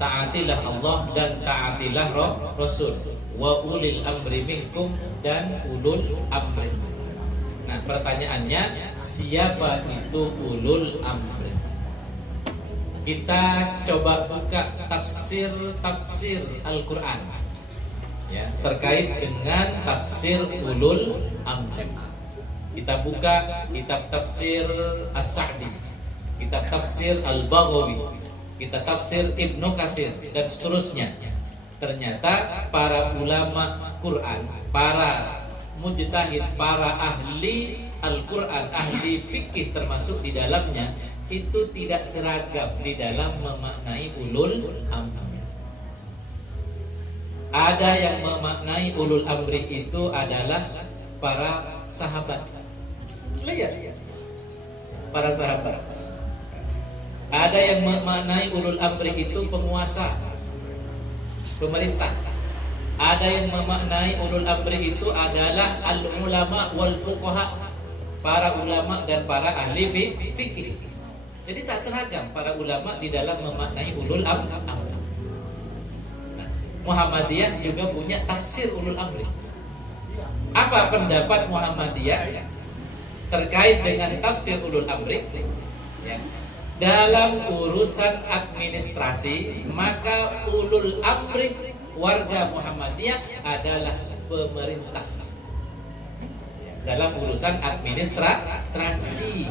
Taatilah Allah dan taatilah Rasul. Wa ulil amri minkum, dan ulul amri. Nah, pertanyaannya, siapa itu ulul amri? Kita coba buka tafsir Al-Quran ya, terkait dengan tafsir ulul amri. Kita buka kitab tafsir As-Sa'di, kitab tafsir Al-Baghawi, kitab tafsir Ibnu Katsir, dan seterusnya. Ternyata para ulama Quran, para mujtahid, para ahli Al-Quran, ahli fikih termasuk di dalamnya, itu tidak seragam di dalam memaknai ulul amri. Ada yang memaknai ulul amri itu adalah para sahabat. Lihat, para sahabat. Ada yang memaknai ulul amri itu penguasa, pemerintah. Ada yang memaknai ulul amri itu adalah al-ulama wal fuqaha, para ulama dan para ahli fikih. Jadi tak seragam para ulama di dalam memaknai ulul amri. Nah, Muhammadiyah juga punya tafsir ulul amri. Apa pendapat Muhammadiyah terkait dengan tafsir ulul amri? Ya. Dalam urusan administrasi, maka ulul amri warga Muhammadiyah adalah pemerintah. Dalam urusan administrasi.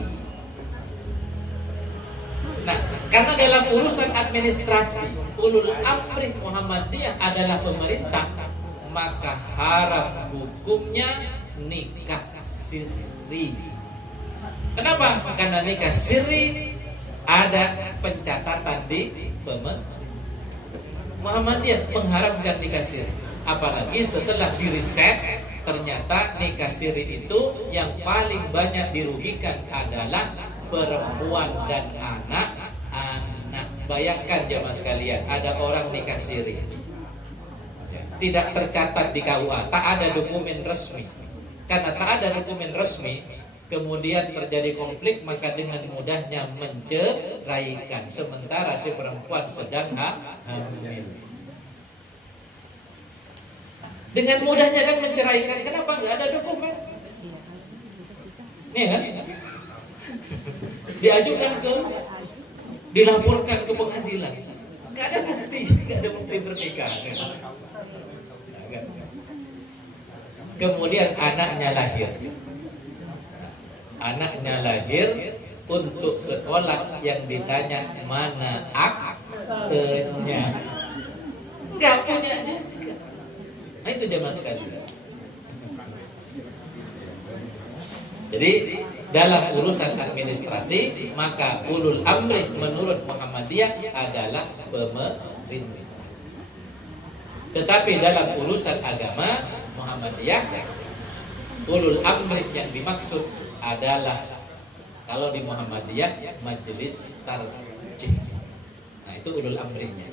Nah, karena dalam urusan administrasi ulul amri Muhammadiyah adalah pemerintah, maka haram hukumnya nikah siri. Kenapa? Karena nikah siri ada pencatatan di pemerintah. Muhammadiyah mengharamkan nikah siri. Apalagi setelah diriset, ternyata nikah siri itu yang paling banyak dirugikan adalah perempuan dan anak. Bayangkan jemaah sekalian, ada orang nikah siri, tidak tercatat di KUA, tak ada dokumen resmi. Karena tak ada dokumen resmi, kemudian terjadi konflik, maka dengan mudahnya menceraikan, sementara si perempuan sedang hamil. Dengan mudahnya kan menceraikan. Kenapa nggak ada dokumen? Nih kan? Diajukan dilaporkan ke pengadilan. Nggak ada bukti pernikahan. Kemudian anaknya lahir untuk sekolah, yang ditanya mana aktenya, nggak punya juga. Nah, itu jemaah sekalian. Jadi dalam urusan administrasi, maka ulul amri menurut Muhammadiyah adalah pemerintah. Tetapi dalam urusan agama Muhammadiyah, ulul amri yang dimaksud adalah, kalau di Muhammadiyah, majelis tarjih. Nah, itu ulul amrinya.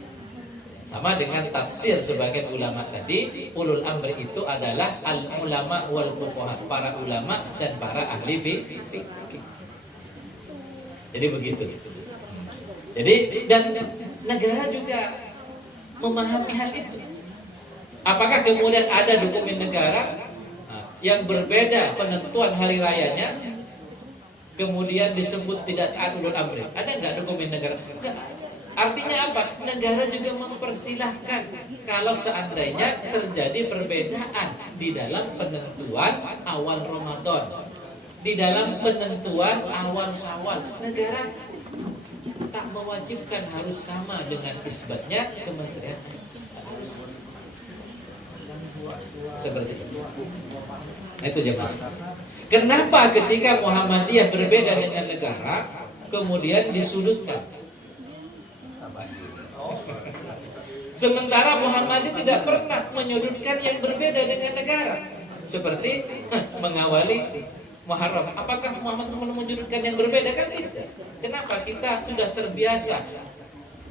Sama dengan tafsir sebagian ulama tadi, ulul amri itu adalah al-ulama wal fuqaha, para ulama dan para ahli fikih. Jadi begitu. Jadi dan negara juga memahami hal itu. Apakah kemudian ada dokumen negara yang berbeda penentuan hari rayanya, kemudian disebut tidak taat ulul amri? Ada nggak dokumen negara? Enggak. Artinya apa? Negara juga mempersilahkan kalau seandainya terjadi perbedaan di dalam penentuan awal Ramadan, di dalam penentuan awal Syawal, negara tak mewajibkan harus sama dengan isbatnya kementerian. Harus seperti itu. Nah, itu jemaah. Kenapa ketika Muhammadiyah berbeda dengan negara, kemudian disudutkan? Sementara Muhammadiyah tidak pernah menyudutkan yang berbeda dengan negara, seperti mengawali Muharram. Apakah Muhammad menyudutkan yang berbeda? Kan tidak. Kenapa? Kita sudah terbiasa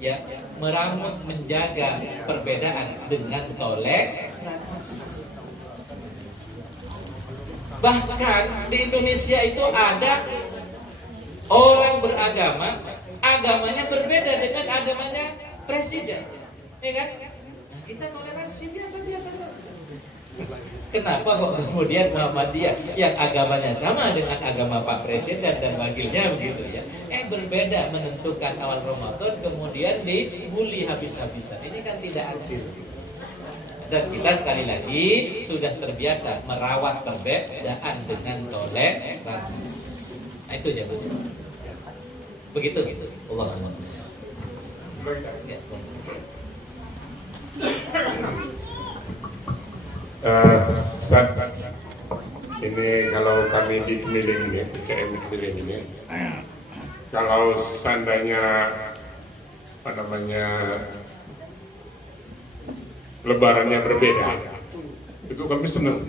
ya meramut, menjaga perbedaan dengan toleransi. Bahkan di Indonesia itu ada Orang beragama, agamanya berbeda dengan agamanya presiden, ya kan? Nah, kita toleransi biasa-biasa saja. Kenapa kok kemudian Muhammadiyah yang agamanya sama dengan agama Pak Presiden dan wakilnya begitu ya, berbeda menentukan awal Ramadan kemudian dibully habis-habisan? Ini kan tidak adil. Dan kita sekali lagi sudah terbiasa merawat perbedaan dengan toleransi. Nah, itu aja Mas. Begitu gitu. Allahumma shalli. Ya. Ustaz, ini kalau kami di Kemiling ini, PKM Kemiling ini, kalau seandainya Lebarannya berbeda, itu kami senang.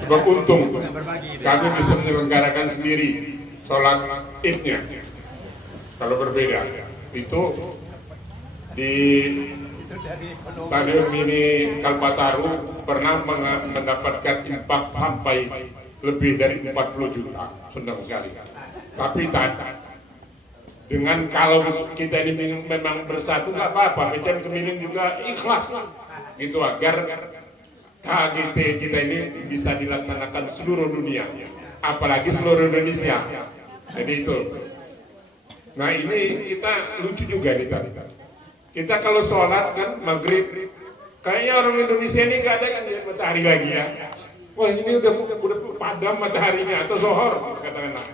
Sebab untung kami bisa menyelenggarakan sendiri sholat Idnya. Kalau berbeda, itu di Stadion Mini Kalpataru pernah mendapatkan impak sampai lebih dari 40 juta, senang sekali. Tapi dengan kalau kita ini memang bersatu nggak apa-apa, Medan Kemiling juga ikhlas gitu agar KGT kita ini bisa dilaksanakan seluruh dunia, apalagi seluruh Indonesia. Jadi itu. Nah ini kita lucu juga nih tadi. Kita kalau sholat kan maghrib, kayaknya orang Indonesia ini nggak ada yang lihat matahari lagi ya. Wah ini udah padam mataharinya atau zohor katakanlah.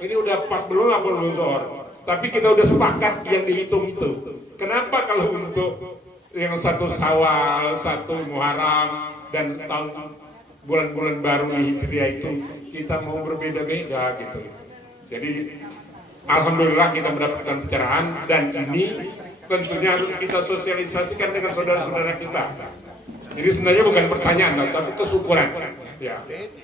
Ini udah pas belum apa belum zohor. Tapi kita udah sepakat yang dihitung itu. Kenapa kalau untuk yang satu Syawal, satu Muharram dan tahun bulan-bulan baru di Hijriah itu kita mau berbeda-beda gitu. Jadi alhamdulillah kita mendapatkan pencerahan dan ini tentunya harus kita sosialisasikan dengan saudara-saudara kita. Jadi sebenarnya bukan pertanyaan, tapi kesyukuran. Ya,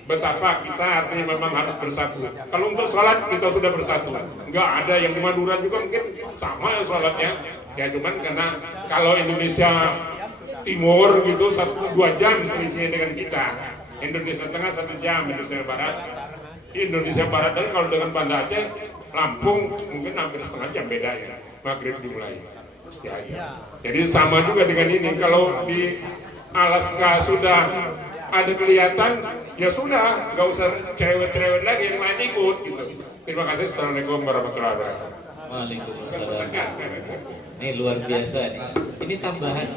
betapa kita artinya memang harus bersatu. Kalau untuk sholat kita sudah bersatu. Enggak ada yang di Madura juga mungkin sama ya sholatnya. Ya cuman karena kalau Indonesia Timur gitu 1-2 jam selisihnya dengan kita. Indonesia Tengah 1 jam, Indonesia Barat. Indonesia Barat dan kalau dengan Banda Aceh, Lampung mungkin hampir setengah jam beda ya. Maghrib dimulai. Ya. Jadi sama juga dengan ini. Kalau di Alaska sudah ada kelihatan, ya sudah, nggak usah cerewet-cerewet lagi, yang lain ikut gitu. Terima kasih. Assalamualaikum warahmatullahi wabarakatuh. Waalaikumsalam. Ini luar biasa nih. Ini tambahan,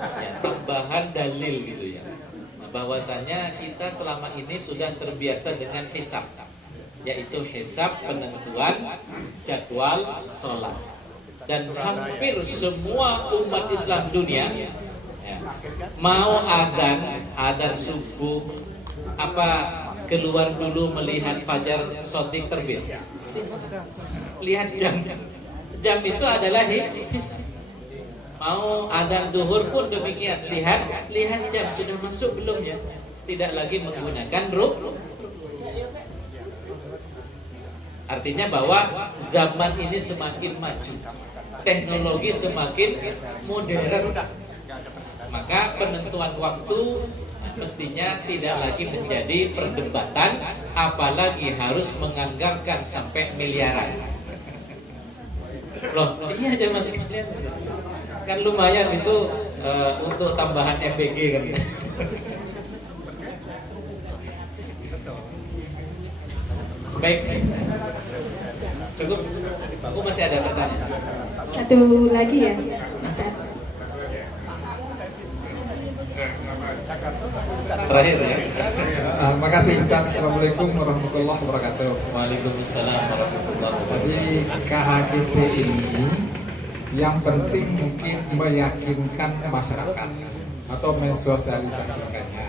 ya, tambahan dalil gitu ya. Nah, bahwasanya kita selama ini sudah terbiasa dengan hisab, yaitu hisab penentuan jadwal sholat. Dan hampir semua umat Islam dunia mau adzan subuh apa keluar dulu melihat fajar shadiq terbit, lihat jam itu adalah hisab. Mau adzan duhur pun demikian, lihat jam sudah masuk belum ya, tidak lagi menggunakan ruh. Artinya bahwa zaman ini semakin maju, teknologi semakin modern, maka penentuan waktu mestinya tidak lagi menjadi perdebatan, apalagi harus menganggarkan sampai miliaran. Loh, iya aja Mas, kan lumayan itu untuk tambahan MBG kan. Baik, cukup. Aku masih ada pertanyaan. Satu lagi ya, Ustaz. Terakhir ya. Terima kasih Ustaz. Assalamualaikum warahmatullahi wabarakatuh. Waalaikumsalam warahmatullahi wabarakatuh. Jadi KHGT ini yang penting mungkin meyakinkan masyarakat atau mensosialisasikannya.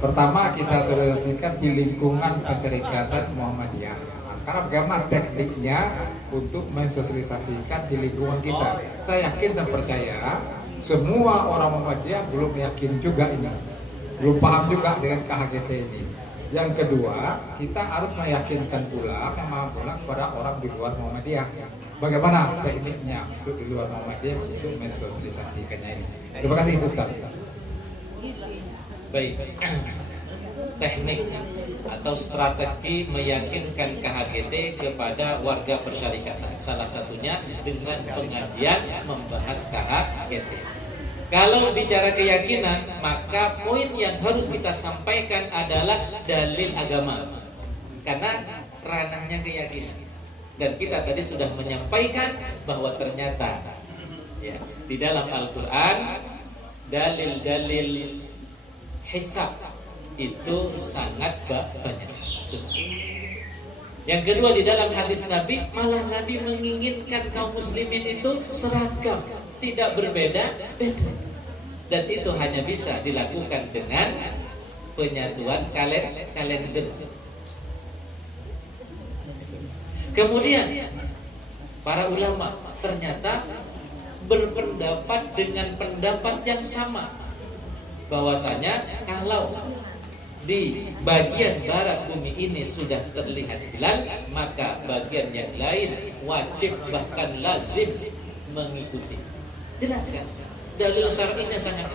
Pertama kita sosialisasikan di lingkungan Perserikatan Muhammadiyah. Nah, sekarang bagaimana tekniknya untuk mensosialisasikan di lingkungan kita? Saya yakin dan percaya semua orang Muhammadiyah belum yakin juga ini, belum paham juga dengan KHGT ini. Yang kedua, kita harus meyakinkan pula kepada orang di luar Muhammadiyah. Bagaimana tekniknya untuk di luar Muhammadiyah untuk mensosialisasikannya ini? Terima kasih Ustaz. Baik, teknik atau strategi meyakinkan KHGT kepada warga persyarikatan. Salah satunya dengan pengajian membahas KHGT. Kalau bicara keyakinan, maka poin yang harus kita sampaikan adalah dalil agama, karena ranahnya keyakinan. Dan kita tadi sudah menyampaikan bahwa ternyata ya, di dalam Al-Quran dalil-dalil hisab itu sangat banyak. Terus, yang kedua, di dalam hadis Nabi, malah Nabi menginginkan kaum muslimin itu seragam, tidak berbeda. Dan itu hanya bisa dilakukan dengan penyatuan kalender. Kemudian para ulama ternyata berpendapat dengan pendapat yang sama, bahwasanya kalau di bagian barat bumi ini sudah terlihat hilal, maka bagian yang lain wajib bahkan lazim mengikuti. Jelas kan? Dalil syar'inya sangat.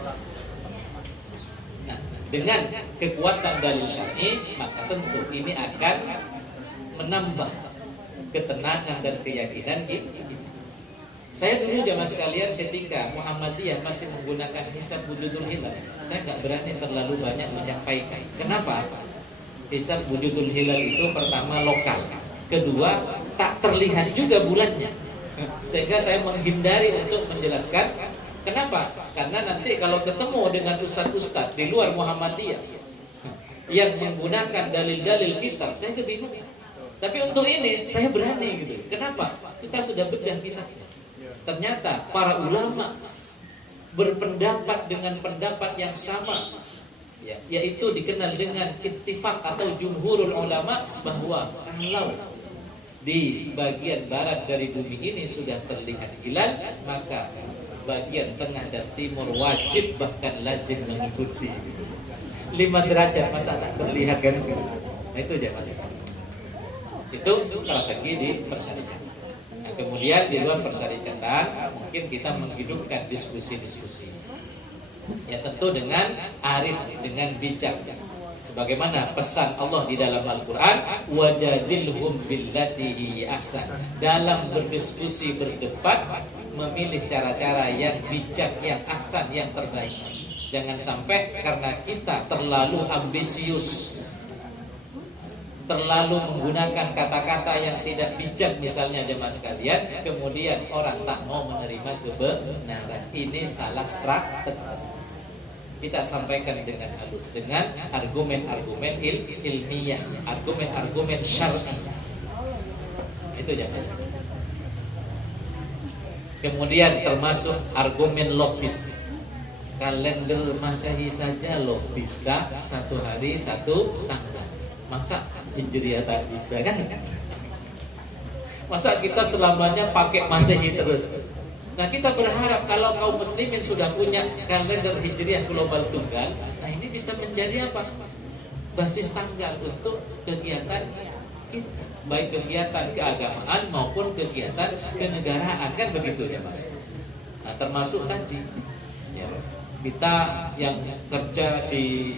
Nah, dengan kekuatan dalil syar'i, maka tentu ini akan menambah ketenangan dan keyakinan kita. Saya dulu jamaah sekalian ketika Muhammadiyah masih menggunakan hisab wujudul hilal, saya nggak berani terlalu banyak menyampaikan. Kenapa? Hisab wujudul hilal itu pertama lokal, kedua tak terlihat juga bulannya, sehingga saya menghindari untuk menjelaskan. Kenapa? Karena nanti kalau ketemu dengan ustadz-ustadz di luar Muhammadiyah yang menggunakan dalil-dalil kitab, saya kebingungan. Tapi untuk ini saya berani gitu. Kenapa? Kita sudah bedah kitabnya. Ternyata para ulama berpendapat dengan pendapat yang sama, ya, yaitu dikenal dengan ittifaq atau jumhurul ulama, bahwa kalau di bagian barat dari bumi ini sudah terlihat hilal, maka bagian tengah dan timur wajib bahkan lazim mengikuti. 5 derajat masa tak terlihat kan? Nah, itu aja mas. Itu strategi di persyarikatan. Nah, kemudian di luar persyarikatan mungkin kita menghidupkan diskusi-diskusi. Ya tentu dengan arif, dengan bijak. Sebagaimana pesan Allah di dalam Al-Quran, wajadilhum billati hiya ahsan. Dalam berdiskusi, berdebat, memilih cara-cara yang bijak, yang ahsan, yang terbaik. Jangan sampai karena kita terlalu ambisius, terlalu menggunakan kata-kata yang tidak bijak, misalnya jemaah sekalian, kemudian orang tak mau menerima kebenaran. Ini salah strategi. Kita sampaikan dengan halus, dengan argumen-argumen ilmiah, argumen-argumen syar'i. Itu jemaah sekalian. Kemudian termasuk argumen logis. Kalender Masehi saja loh bisa 1 hari 1 tanggal. Masa Hijriah tak bisa kan? Masa kita selamanya pakai Masehi terus? Nah, kita berharap kalau kaum muslimin sudah punya kalender Hijriah global tunggal, nah ini bisa menjadi apa? Basis tanggal untuk kegiatan kita, baik kegiatan keagamaan maupun kegiatan kenegaraan, kan begitu ya Mas? Nah, termasuk tadi ya, kita yang kerja di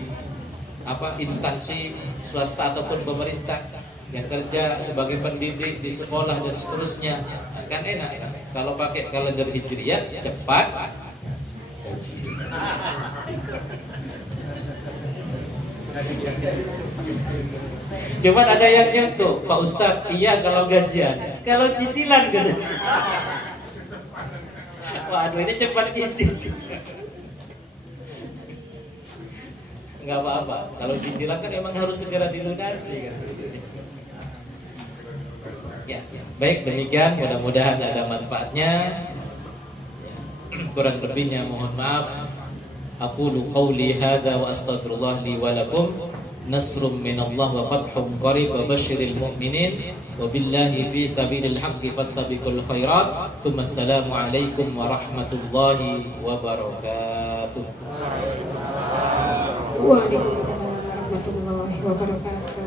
instansi swasta ataupun pemerintah, yang kerja sebagai pendidik di sekolah dan seterusnya, kan enak kan? Kalau pakai kalender Hijriah cepat. Cuman ada yang nyentuh, Pak Ustadz, iya kalau gajian, kalau cicilan gitu. Waduh, ini cepat cicil. Nggak apa-apa, kalau cicilan kan emang harus segera dilunasi kan. Ya, baik, demikian, mudah-mudahan ada manfaatnya. Kurang lebihnya mohon maaf. Aqulu qawli hadza wa astaghfirullah li wa lakum. Nasrum minallah wa fathun qarib wa basyiril mu'minin. Wa billahi fi sabilil haqqi fastabiqul khairat. Assalamu alaikum warahmatullahi wabarakatuh. Waalaikumsalam warahmatullahi wabarakatuh.